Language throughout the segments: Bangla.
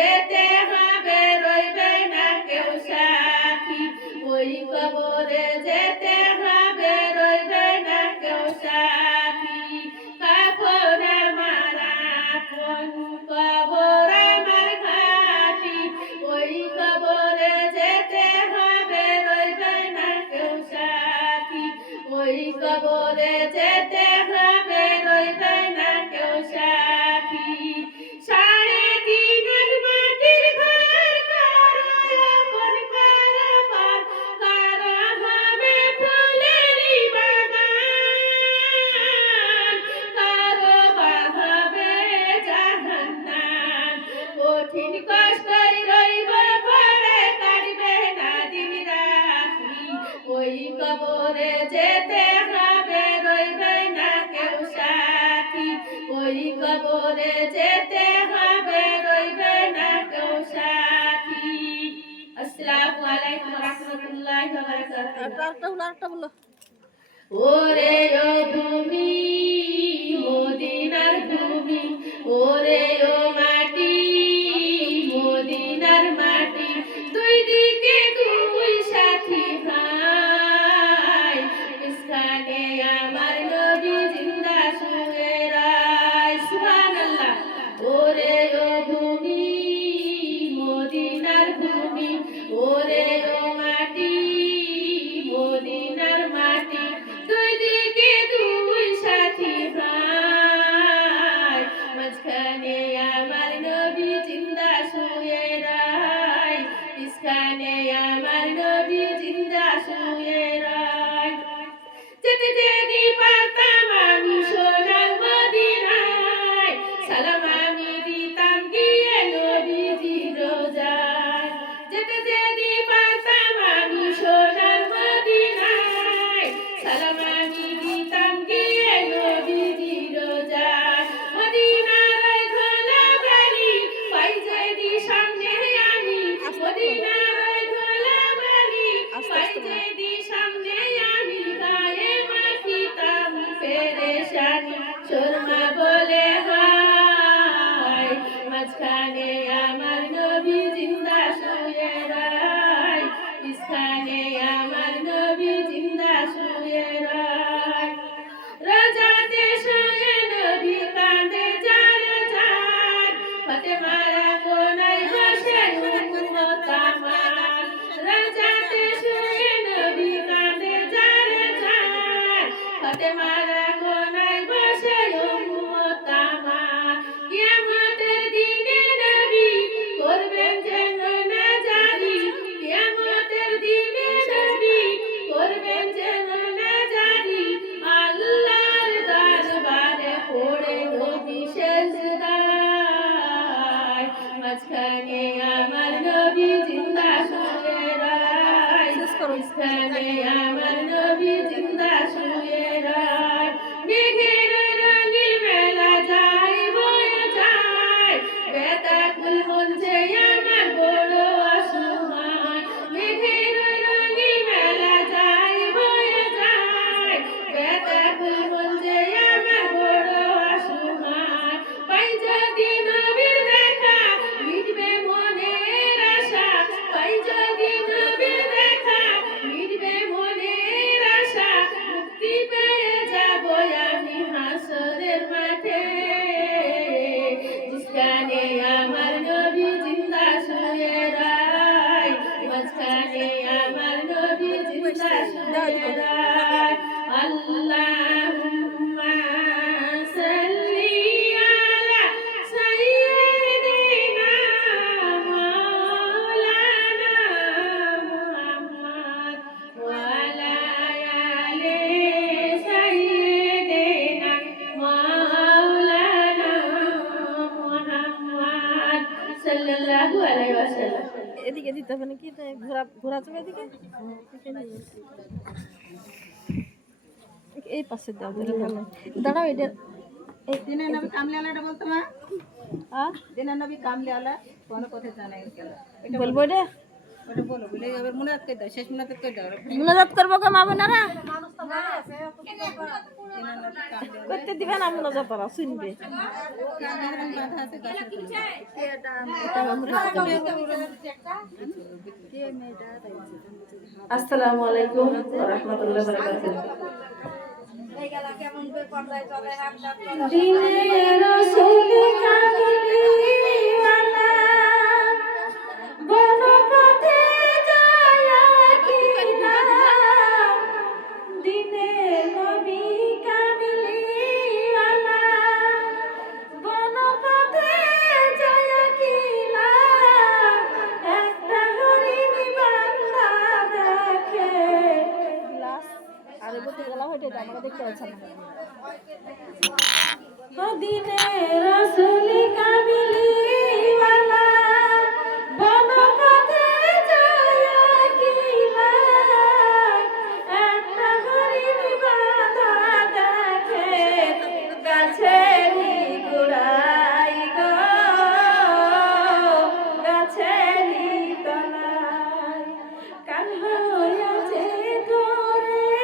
যেতে হবে রইবে না কেউ সাথী ওই কবরে যেতে হবে রইবে না কেউ সাথী কাফন আমার আপন কবর আমার ঘাটি ওই কবরে যেতে হবে রইবে না কেউ সাথী ওই কবরে যেতে হবে রইবে না কেউ সাথী সাড়ে তিন মাটির ঘর কারো আপন কারো পর কারো হবে ফুলেরই বাগান কারো বা হবে জাহান্নাম কঠিন কষ্ট রইব ঘরে কাটবে না দিন রাত্রি ওই কবরে যেতে হবে রইবে না কেউ সাথী ওই কবরে যেতে হবে রইবে না কেউ সাথী আসসালামু আলাইকুম ওয়া রাহমাতুল্লাহি ওয়া বারাকাতুহু ওরে ও ভূমি মদিনার ভূমি ওরে ও মাটি মদিনার মাটি দুই দিকে দুই সাথী ভাই ইসখানে আমার নবী জিন্দা শুয়ে রায় সুবহানাল্লাহ ওরে ও ভূমি মদিনার ভূমি ওরে ও মাটি মদিনার মাটি দুই দিকে দুই সাথী ভাই মাঝখানে আমার নবী জিন্দা শুয়ে রায় ইসখানে আমার নবী জিন্দা শুয়ে রায় যেতে যদি পারতাম আমি সোনার মদিনায় সালাম আমি দিতাম গিয়ে নবীজির রোজায় যেতে যদি পারতাম আমি সোনার মদিনায় সালাম আমি দিতাম গিয়ে নবীজির রোজায় মদিনার ধলা বালি পাই যদি সামনে আমি মদিনার ধলা বালি পাই যদি সামনে আমি গায়ে মাখিতাম পেরেশানি শর্মা বলে হায় মাঝখানে আমার নবী জিন্দা শুয়ে রায় ইসখানে আমার নবী জিন্দা শুয়ে রায় রাজাতে শুয়ে নবী কাঁদে যার যার ফাতেমারা কোনায় বসে উম্মত আমার রাজাতে শুয়ে নবী কাঁদে যার যার ফাতেমারা কোনায় বসে উম্মত আমার কিয়ামতের দিনে নবী করবেন যেন না জানি কিয়ামতের দিনে নবী করবেন যেন না জানি আল্লাহর দরবারে পড়ে নবী সেজদায় মাঝখানে আমার নবী জিন্দা শুয়ে রায় ইসখানে আমার নবী জিন্দা শুয়ে রায় মেঘের রঙিন মেলা যায় বয়ে যায় বেতাকুল মন যে আমার বড় অসহায় মেঘের রঙিন মেলা যায় বয়ে যায় বেতাকুল মন যে আমার বড় অসহায় পাই যদি নবীর দেখা মিটবে মনের আশা পাই যদি নবীর দেখা মিটবে মনের আশা মুক্তি পেয়ে যাব আমি হাসরের মাঠে জিসখানে আমার নবী জিন্দা শুয়ে রায় মাঝখানে আমার নবী জিন্দা শুয়ে রায় আল্লাহুম্মা সাল্লি আলা সাইয়্যিদিনা মাওলানা মুহাম্মদ ওয়া আলা আলি সাইয়্যিদিনা মাওলানা মুহাম্মদ সাল্লাল্লাহু আলাইহি ওয়াসাল্লাম এদিকে দিতে হবে নাকি ঘোরা ঘোরা চলে এদিকে এই পাশে দাও দাঁড়াও এটা দিনে নবী কামলিওয়ালাটা বলতো মা দিনে নবী কামলিওয়ালা কোন কথা জানাই গেল বলবো রে ওটা বলো বলে এবার মুনাজাত করে দাও, শেষ মুনাজাত করে দাও। মুনাজাত করবো কে মা বোনেরা? তিনের নবী কামলিওয়ালা করতে দিবে না মুনাজাত, ওরা শুনবে। বাঁধা আছে গাছের তলায়। আসসালামু আলাইকুম ওয়া রাহমাতুল্লাহি ওয়া বারাকাতুহু। দিনের রাসূল কামলিওয়ালা বনপথে যায় কিনা, দিনের নবী কামলিওয়ালা বনপথে যায় কিনা, একটা হরিণ বান্দা দেখে। আরে বলতে গেলাম হেঁটে আমাকে দেখতে পাচ্ছ না। দিনের রাসূল কামলিওয়ালা বনপথে যায় কিনা, একটা হরিণ বাঁধা দেখে গাছেরই গোড়ায় গো, গাছেরই তলায়। কাল হইয়াছে ধরে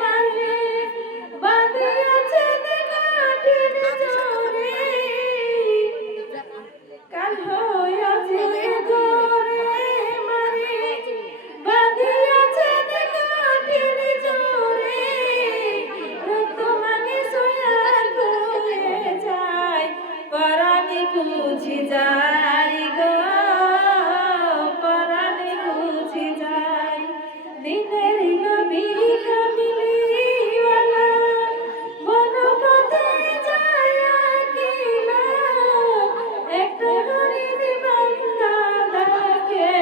মাঝে, বাঁধিয়াছে কাঠির জোরে। কাল হইয়াছে ধরে মারে, বাঁধিয়াছে কাঠির জোরে। রক্ত মানে সোয়া হয়ে যায়, পরাণে বুঝি যায় গো, পরাণে বুঝি যায়। দিনের নবী কামলিওয়ালা বনপথে যায় কিনা, একটা হরিণ বান্দা দেখে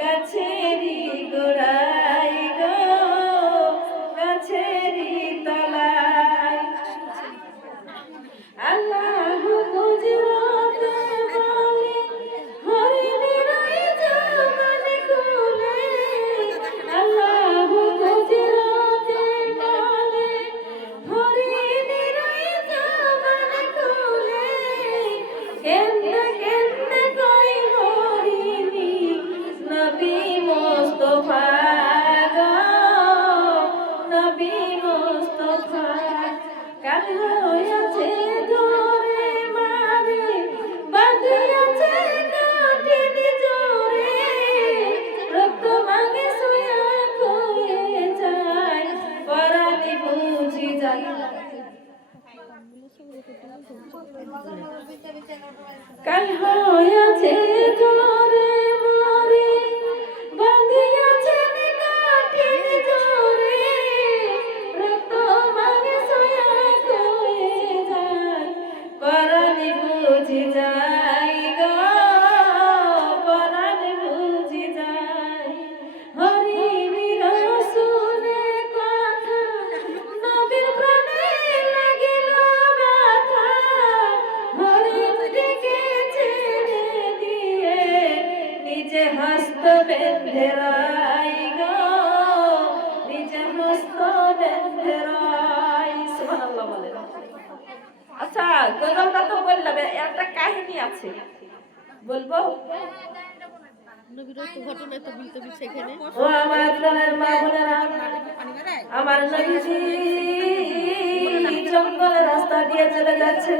গাছেরই গোড়ায় গো, গাছেরই তলায়। আল্লাহ গুজরাতে বলে হরিণের জবান খুলে, আল্লাহ গুজরাতে বলে হরিণের জবান খুলে। কেন্দে কেন্দে কই হরিণী নবী মুস্তাফা গো, নবী মুস্তাফা। কাল হইয়াছে ধরে মারে, বাঁধিয়াছে কাঠির জোরে। রক্ত ভাঙে সোয়া হয়ে যায়, পরাণে বুঝি যায়। কাল হইয়াছে ধরে মারে, বাঁধিয়াছে কাঠির জোরে। রক্ত ভাঙে সোয়া হয়ে যায়, পরাণে বুঝি যায় গো, পরাণে বুঝি যায়। হরিণীর শুনে কথা নবীর প্রাণে লাগিল ব্যথা। হরিণটিকে ছেড়ে দিয়ে নিজে হস্ত বেঁধে রাই গো, নিজে হস্ত বেঁধে রাই। সুবহানাল্লাহ বলেন। আচ্ছা গজলটা তো বললাম, একটা কাহিনী আছে, বলবো? ও আমার প্রাণের মা বোনেরা, আমার নবীজি জঙ্গলের রাস্তা দিয়ে চলে যাচ্ছে।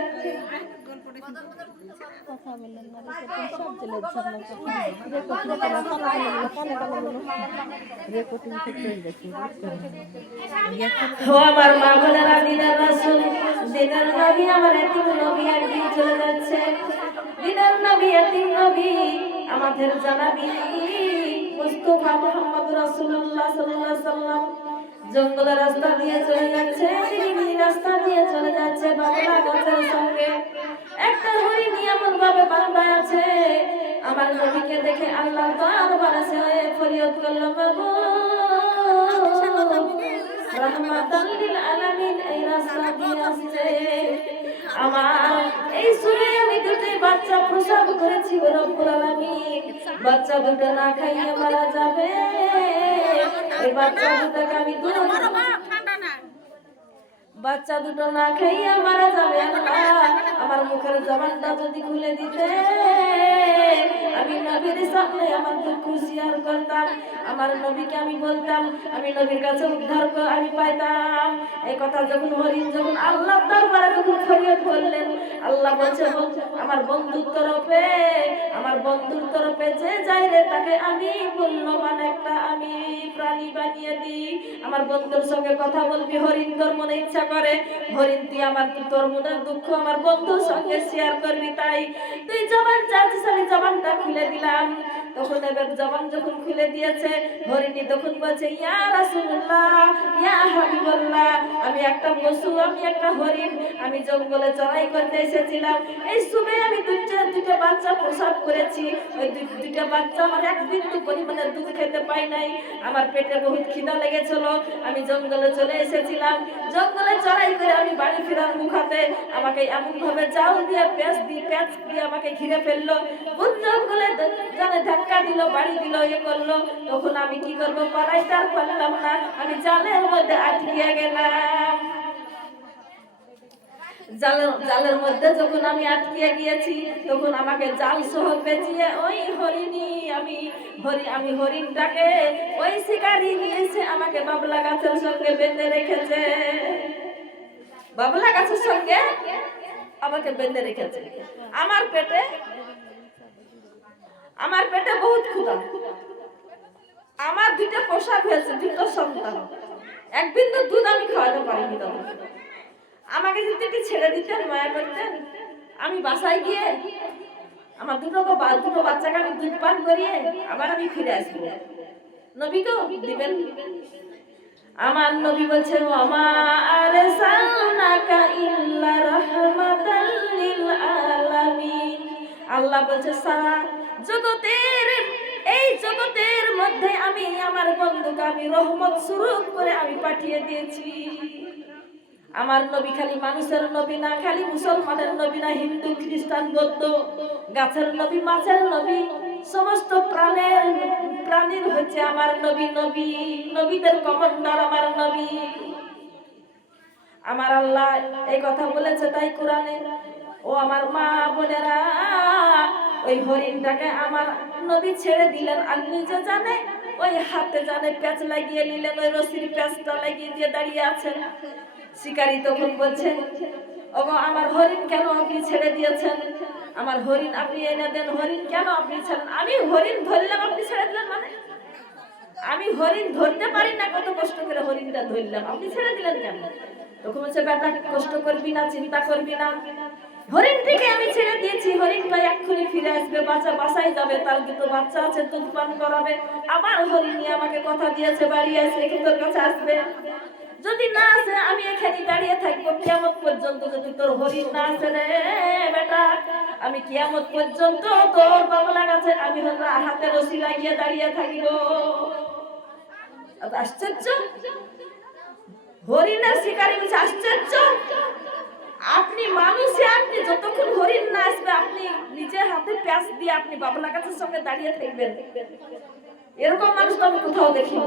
ও আমার মা বোনেরা, দিনের রাসূল, দিনের নবী, আমার এতিম নবী একদিন চলে যাচ্ছে। দিনের নবী, এতিম নবী, আমাদের জানাবি মুস্তাফা মুহাম্মদ রাসূলুল্লাহ সাল্লাল্লাহু আলাইহি সাল্লাম জঙ্গলের রাস্তা দিয়ে চলে যাচ্ছে। তিনি রাস্তা দিয়ে চলে যাচ্ছে বাংলা গাছের সঙ্গে। একটা হরিণ এমন ভাবে বাঁধা আছে, আমার নবীকে দেখে আল্লাহ দরবারে সে ফরিয়াদ করল, রাহমাতাল লিল আলামিন এই রাস্তা দিয়ে আসছে। আমার এই সুরে আমি দুটি বাচ্চা প্রসব করেছি গো রব্বুল আলামিন, বাচ্চা দুটো না খাইয়ে মারা যাবে। এই বাচ্চা দুটোকে আমি বাচ্চা দুটো না খাইয়ে মারা যাবে। আল্লাহ আমার মুখের জবানটা যদি খুলে দিতে, আমি নবীর সামনে আমার দুঃখ শেয়ার করতাম, আমার নবীকে আমি বলতাম, আমি নবীর কাছে উদ্ধার আমি পাইতাম। এই কথা যখন হরিণ যখন আল্লাহ দরবারে যখন ফরিয়াদ করলেন, আল্লাহ বলছে আমার বন্ধুর তরফে, আমার বন্ধুর তরফে যে যাই রে তাকে আমি মূল্যবান একটা আমি প্রাণী বানিয়ে দিই। আমার বন্ধুর সঙ্গে কথা বলবি, হরিণ তোর মনে ইচ্ছা করে হরিণ তুই আমার তোর মনের দুঃখ আমার বন্ধুর সঙ্গে শেয়ার করবি, তাই তুই জবান চাচ্ছিস আমি জবানটা খুলে দিলাম। তখন এবার জবান যখন খুলে দিয়েছে হরিণী তখন বলছে ইয়া রাসূলুল্লাহ ইয়া হাবিবাল্লাহ, আমি একটা পশু, আমি একটা হরিণ, আমি জঙ্গলে চড়াই করতে এসেছিলাম, এই সময় আমি দুটো বাচ্চা প্রসব করেছি, ওই দুটো বাচ্চা আমার এক বিন্দু পরিমাণে দুধ খেতে পাই নাই, আমার পেটে বহুত খিদা লেগেছিল, আমি জঙ্গলে চলে এসেছিলাম, জঙ্গলে চড়াই করে আমি বাড়ি ফেরার মুখাতে আমাকে এমন ভাবে জাল দিয়ে প্যাঁচ দিয়ে আমাকে ঘিরে ফেললো, কোন জঙ্গলে জানে ধাক্কা দিল, বাড়ি দিল, ইয়ে করলো, তখন আমি কি করবো পালাইতে আর পারলাম না, আমি জালের মধ্যে আটকিয়ে গেলাম। জালের মধ্যে যখন আমি আটকিয়ে গিয়েছি তখন আমাকে জাল সহ পেঁচিয়ে ওই হরিণী আমি হরিণটাকে ওই শিকারি নিয়েছে আমাকে বাবলা গাছের সঙ্গে বেঁধে রেখেছে, বাবলা গাছের সঙ্গে আমাকে বেঁধে রেখেছে। আমার পেটে বহুত ক্ষুধা, আমার দুটো প্রসব হয়েছে, দুটো সন্তান, এক বিন্দু দুধ আমি খাওয়াতে পারিনি। তখন আমাকে যদি একটু ছেড়ে দিতেন, মায়া করতেন, আমি বাসায় গিয়ে আমার দুটো বাচ্চাকে আমি দুধ পান করিয়ে আবার আমি ফিরে আসবো, নবী তো দিবেন। আমার নবী বলছে ওমা আরসালনাকা ইল্লা রাহমাতাল লিল আলামিন, আল্লাহ বলছে সারা জগতের মধ্যে আমি আমার বন্ধুকে আমি রহমত স্বরূপ করে আমি পাঠিয়ে দিয়েছি। আমার নবী খালি মানুষের নবী না, খালি মুসলমানের নবী না, হিন্দু খ্রিস্টান বৌদ্ধ, গাছের নবী, মাছের নবী, সমস্ত প্রাণীর হচ্ছে আমার নবী, নবীদের কমান্ডার আমার নবী। আমার আল্লাহ এই কথা বলেছে তাই কোরআনে। ও আমার মা বোনেরা, ওই হরিণটাকে আমার নবী ছেড়ে দিলেন, আর নিজে জানে ওই হাতে জানে প্যাঁচ লাগিয়ে নিলেন, ওই রশির প্যাঁচটা লাগিয়ে দিয়ে দাঁড়িয়ে আছেন। শিকারী তখন বলছে ওগো আমার হরিণ কেন আপনি ছেড়ে দিয়েছেন, আমার হরিণ আপনি এনে দেন, হরিণ কেন আপনি ছেড়েন, আমি হরিণ ধরলাম আপনি ছেড়ে দিলেন, মানে আমি হরিণ ধরতে পারি না, কত কষ্ট করে হরিণটা ধরলাম, আপনি ছেড়ে দিলেন কেন? তখন বলছে বেটা কষ্ট করবি না, চিন্তা করবি না, হরিণটিকে আমি ছেড়ে দিয়েছি, হরিণটা এক্ষুনি ফিরে আসবে, বাসায় যাবে, তার দুটো বাচ্চা আছে, দুধ পান করাবে, আবার হরিণ নিয়ে আমাকে কথা দিয়েছে বাড়ি আসবে, তোর কাছে আসবে, যদি না আসে আমি এখানে দাঁড়িয়ে থাকবো কিয়ামত পর্যন্ত, যদি তোর হরিণ না আসে রে বেটা, আমি কিয়ামত পর্যন্ত তোর বাবলা গাছে আমি হাতে রশি লাগিয়ে দাঁড়িয়ে থাকবো। আশ্চর্য, হরিণের শিকারী বলছে আশ্চর্য, আপনি মানুষে, আপনি যতক্ষণ হরিণ না আসবে আপনি নিজের হাতে প্যাঁচ দিয়ে আপনি বাবলা গাছের সঙ্গে দাঁড়িয়ে থাকবেন, এরকম মানুষ তো আমি কোথাও দেখিনি,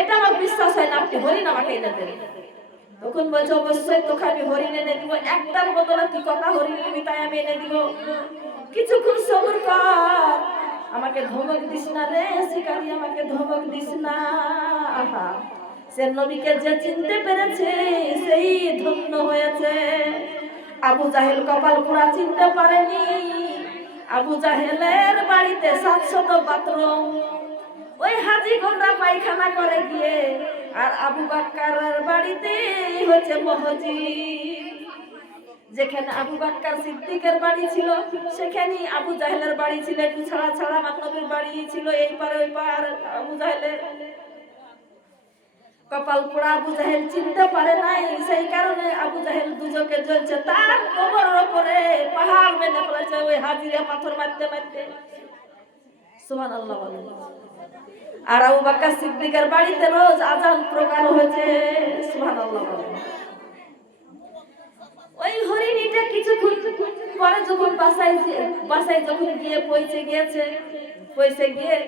এটা আমার বিশ্বাস হয় না, আপনি হরিণ আমাকে এনে দেন। তখন বলছে অবশ্যই তোকে আমি হরিণ এনে দিব, একটার বদলে তুই কটা হরিণ নিবি তাই আমি এনে দিব, কিছুক্ষণ সবর কর, আমাকে ধমক দিস না রে শিকারী, আমাকে ধমক দিস না। আহা, সে নবীকে যে চিনতে পেরেছে সেই ধন্য হয়েছে। আবু জাহেল কপাল পোড়া চিনতে পারেনি, আবু জাহেলের বাড়িতে 700 বাথরুম, ওই হাজি গোন্ডা পায়খানা করে গিয়ে, আর আবু বাক্কারের বাড়িতে হচ্ছে মসজিদ, যেখানে আবু বাক্কার সিদ্দিকের বাড়ি ছিল সেখানে আবু জাহেলের বাড়ি ছিল, একটু ছাড়া নবীর বাড়ি ছিল এই পার ওই পার। আবু জাহেলের কপাল পোড়া, আবু জাহেল চিনতে পারে নাই, সেই কারণে আবু জাহেল দুজকে জ্বলছে, তার কবরের উপরে পাহাড় বেঁধে পড়েছে ওই হাজিরা পাথর মারতে মারতে। সুবহানাল্লাহ বলেন। আর আবু বকর সিদ্দিকের বাড়িতে রোজ আযান প্রকার হয়েছে। সুবহানাল্লাহ বলেন। ওই হরিণীটা কিছুক্ষণ পরে যখন বাসায় যখন গিয়ে পৌঁছে গিয়ে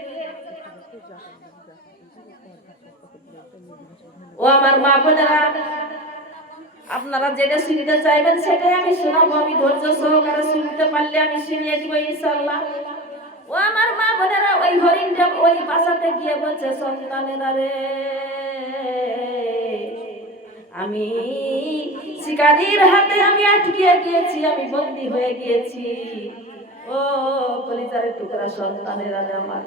ও আমার মা বোনেরা, আপনারা যেটা শুনতে চাইবেন সেটাই আমি শোনাবো, আমি ধৈর্য সহকারে শুনতে পারলে আমি শুনিয়ে দিব ইনশাআল্লাহ। ও আমার মা বোনেরা, ওই নবীকে ওই বাসাতে গিয়ে বলছে, সন্তানেরা রে, আমি শিকারীর হাতে আমি আটকে গিয়েছি, আমি বন্দী হয়ে গিয়েছি। ও কলিজার টুকরা সন্তানেরা রে আমার,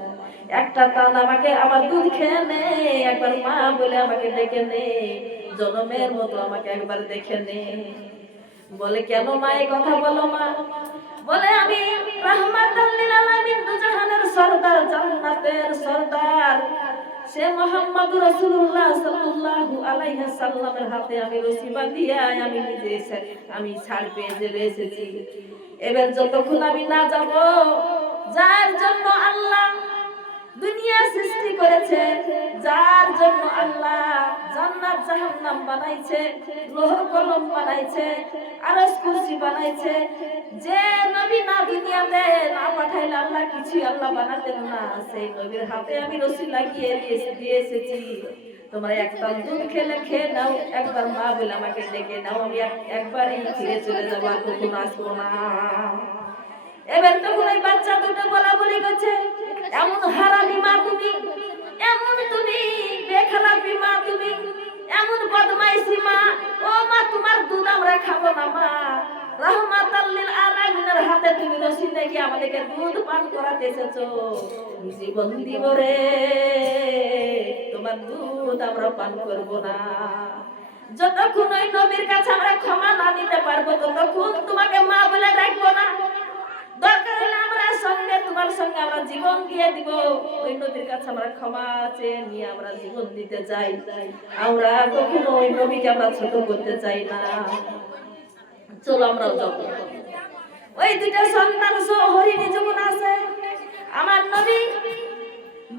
একটা টান আমাকে আমার দুধ খেয়ে নে, একবার মা বলে আমাকে ডেকে নে, জনমের মতো আমাকে একবার দেখে নে। বলে কেন মা এই কথা বলো মা? বলে আমি রাহমাতাল লিল আলামিন, দুজাহানের সরদার, জান্নাতের সরদার, সে মুহাম্মদুর রাসূলুল্লাহ সাল্লাল্লাহু আলাইহি সাল্লামের হাতে আমি রশি বাঁধিয়া আমি নিজে আমি ছাড় পেয়ে চলে এসেছি। এবার যতক্ষণ আমি না যাব, যার জন্য আল্লাহ দুনিয়া সৃষ্টি করেছে, যার জন্য আল্লাহ জান্নাত জাহান্নাম বানাইছে, লৌহ কলম বানাইছে, আরশ কুরসি বানাইছে, যে নবী না দুনিয়াতে না পাঠাইলে আল্লাহ কিছু আল্লাহ বানাতেন না, সেই নবীর হাতে আমি রশি লাগিয়ে দিয়ে এসেছি। তোমরা একটা দুধ খেয়ে নাও, একবার মা বলে আমাকে ডেকে নাও, আমি একবারই ফিরে চলে যাবো, আর কখনো আসবো না। এবার তখন ওই বাচ্চা দুটো বলা করছে, এমন হারামি মা তুমি, এমন তুমি বেখেলাপি মা তুমি, এমন বদমাইশি মা, ও মা তোমার দুধ আমরা খাবো না মা, রাহমাতাল লিল আলামিনের হাতে তুমি রশি লাগিয়ে আমাদেরকে দুধ পান করাতে এসেছো, জীবন দিব রে, তোমার দুধ আমরা পান করব না। যতক্ষণ ওই নবীর কাছে আমরা ক্ষমা না নিতে পারবো, ততক্ষণ তোমাকে মা বলে ডাকবো না। দরকার হলে আমরা তোমার সঙ্গে আমরা জীবন দিয়ে দিব, ওই নবীর কাছে আমরা ক্ষমা চেয়ে নিয়ে আমরা জীবন দিতে চাই। আমরা কখনো ওই নবীকে আমরা ছোট করতে চাই না। চলো আমরাও যাবো। ওই দুইটা সন্তান হরিণী যখন আছে, আমার নবী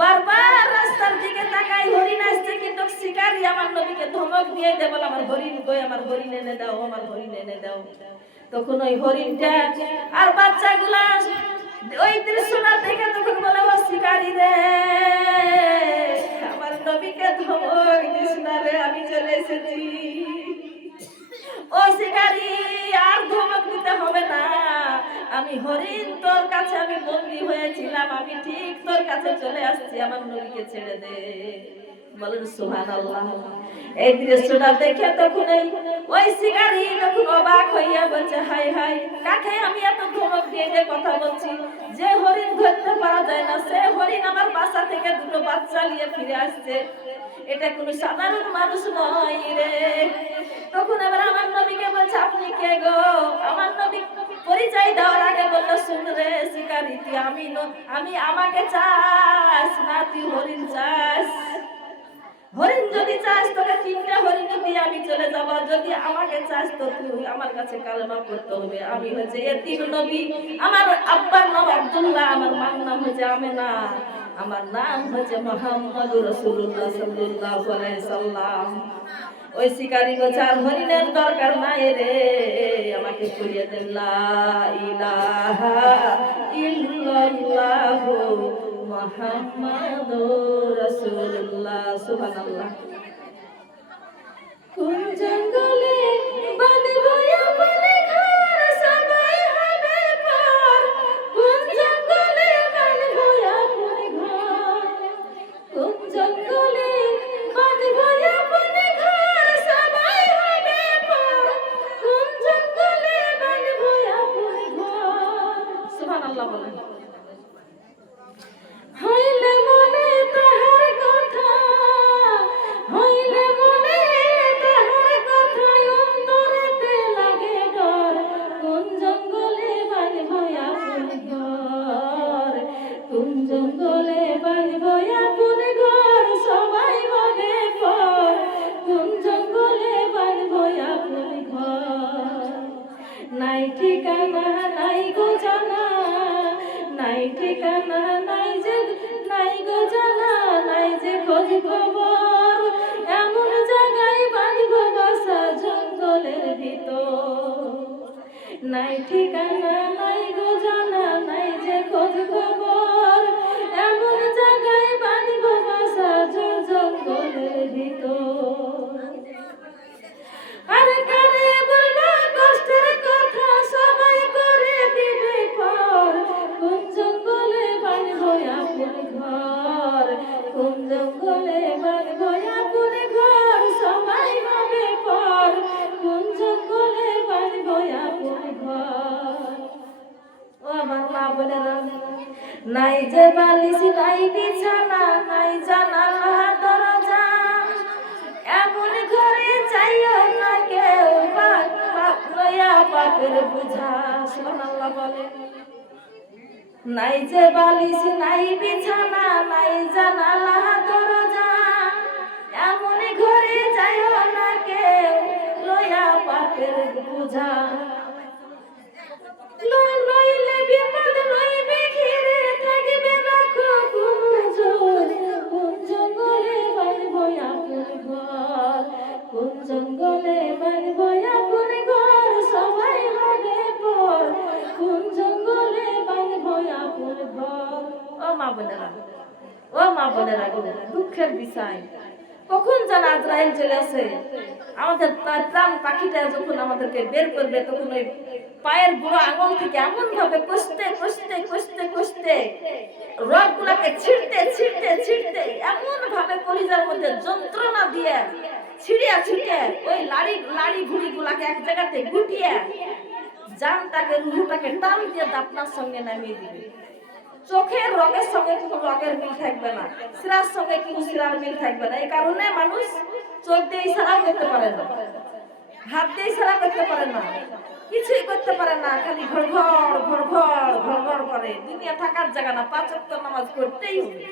বারবার রাস্তার দিকে তাকাই, হরিণ আসছে, কিন্তু শিকারী আমার নবীকে ধমক দিয়ে দেয়, বলে আমার হরিণ কই, আমার হরিণ এনে দাও, আমার হরিণ এনে দাও। তখন ওই হরিণটা আর বাচ্চাগুলা ওই দৃশ্যটা দেখে তখন বলে, ও শিকারী রে, আমার নবীকে ধমক দিস না রে, আমি চলে এসেছি। ও শিকারী, আর ধমক দিতে হবে না, আমি হরিণ তোর কাছে আমি বন্দী হয়েছিলাম, আমি ঠিক তোর কাছে চলে আসছি, আমার নবীকে ছেড়ে দে। বলেন সুবহানাল্লাহ। এই দৃশ্যটা দেখে তখন ওই শিকারী তখন অবাক হইয়া বলছে, হাই হাই, কাকে আমি এত ধমক দিয়ে যে কথা বলছি, যে হরিণ ধরতে পারা যায় না, সে হরিণ আমার বাসা থেকে দুটো বাচ্চা নিয়ে ফিরে আসছে, এটা কোনো সাধারণ মানুষ নয় রে। তখন এবার আমার নবীকে বলছে, আপনি কে গো? আমার নবী পরিচয় দেওয়ার আগে বললো, শুন রে শিকারী, তুই আমি আমাকে চাস না তুই হরিণ চাস? হরিণ যদি চাস তোকে তিনটা হরিণ দিয়ে আমি চলে যাবো, যদি আমাকে চাস তো তুই আমার কাছে কালেমা পড়তে হবে। আমি হচ্ছে এতিম নবী, আমার আব্বার নাম আব্দুল্লাহ, আমার মার নাম হচ্ছে আমেনা, আমার নাম হচ্ছে মুহাম্মদুর রাসূলুল্লাহ সাল্লাল্লাহু আলাইহি সাল্লাম। ওই শিকারী বলছে, আর হরিণের দরকার নাই রে, আমাকে করিয়ে দেন লা ইলাহা ইল্লাল্লাহু মুহাম্মাদুর রাসূলুল্লাহ। সুবহানাল্লাহ। কোন জঙ্গলে বাঁধবো আপনে ঘর, সবাই হবে পার, কোন জঙ্গলে বাঁধবো আপনে ঘর, কোন জঙ্গলে বাঁধবো আপনে ঘর, সবাই হবে পার, কোন জঙ্গলে বাঁধবো আপনে ঘর। সুবহানাল্লাহ বলেন। হইলে মনে তাহার কথা, হইলে মনে তাহার কথা, অন্তরেতে লাগে ডর, কোন জঙ্গলে বাঁধবো আপন ঘর, কোন জঙ্গলে বাঁধবো আপন ঘর, সবাই হবে পর, কোন জঙ্গলে বাঁধবো আপন ঘর। নাই ঠিকানা নাই গো জানা, নাই ঠিকানা নাই গো জানা, নাই যে খোঁজ খবর, এমন জায়গায় বাঁধবো বাসা জঙ্গলের ভিতর। নাই ঠিকানা নাই গো জানা, নাই যে খোঁজ খবর, এমন জায়গায় বাঁধবো বাসা জঙ্গলের ভিতর। আরে কারে বলবো কষ্টের কথা, সবাই করে দিবে পর, কোন জঙ্গলে বাঁধবো আপন ঘর, জঙ্গলে বাঁধবো আগুন ঘর সবাই হবে পর কোন জঙ্গলে বাঁধবো আগুন ঘর ও আমার মা বোনেরা নাই যে বালিশ নাই বিছানা নাই জানালা দরজা এমন ঘরে যাইও না কেউ পাপ লইয়া পাপের বুঝা সুবহানাল্লাহ বলে নাই যে বালিশ নাই বিছানা নাই জানালা দরজা এমন ঘরে যাইও না কেউ লইয়া পাপের বুঝা লইলে বিপদ লইবে ঘিরে থাকবে না কুজোর কোন জঙ্গলে বাঁধবো আগুন ঘর কোন জঙ্গলে বাঁধবো আগুন ঘর সবাই হবে পর কোন জঙ্গলে বাঁধবো আগুন ঘর ও মা বোনেরা দুঃখের বিষয় কখন যেন আজরাইল চলে আসে আমাদের প্রাণ পাখিটা যখন আমাদেরকে বের করবে তখন ওই পায়ের বুড়ো আঙুল থেকে এমন ভাবে কষতে কষতে কষতে কষতে রগ গুলাকে ছিঁড়তে এমন ভাবে কলিজার মধ্যে যন্ত্রণা দিয়ে ছিঁড়ে ওই লাড়ি ভুড়ি গুলাকে এক জায়গাতে গুটিয়ে জানটাকে রুহটাকে টান দিয়ে দাপনার সঙ্গে নামিয়ে দিবে চোখের রগের সঙ্গে কোনো রগের মিল থাকবে না শিরার সঙ্গে কোনো শিরার মিল থাকবে না এই কারণে মানুষ চোখ দিয়ে ইশারা করতে পারে না হাত দিয়ে ইশারা করতে পারে না কিছুই করতে পারে না খালি ঘড়ঘড় করে দুনিয়া থাকার জায়গা না 5 ওয়াক্ত নামাজ পড়তেই হবে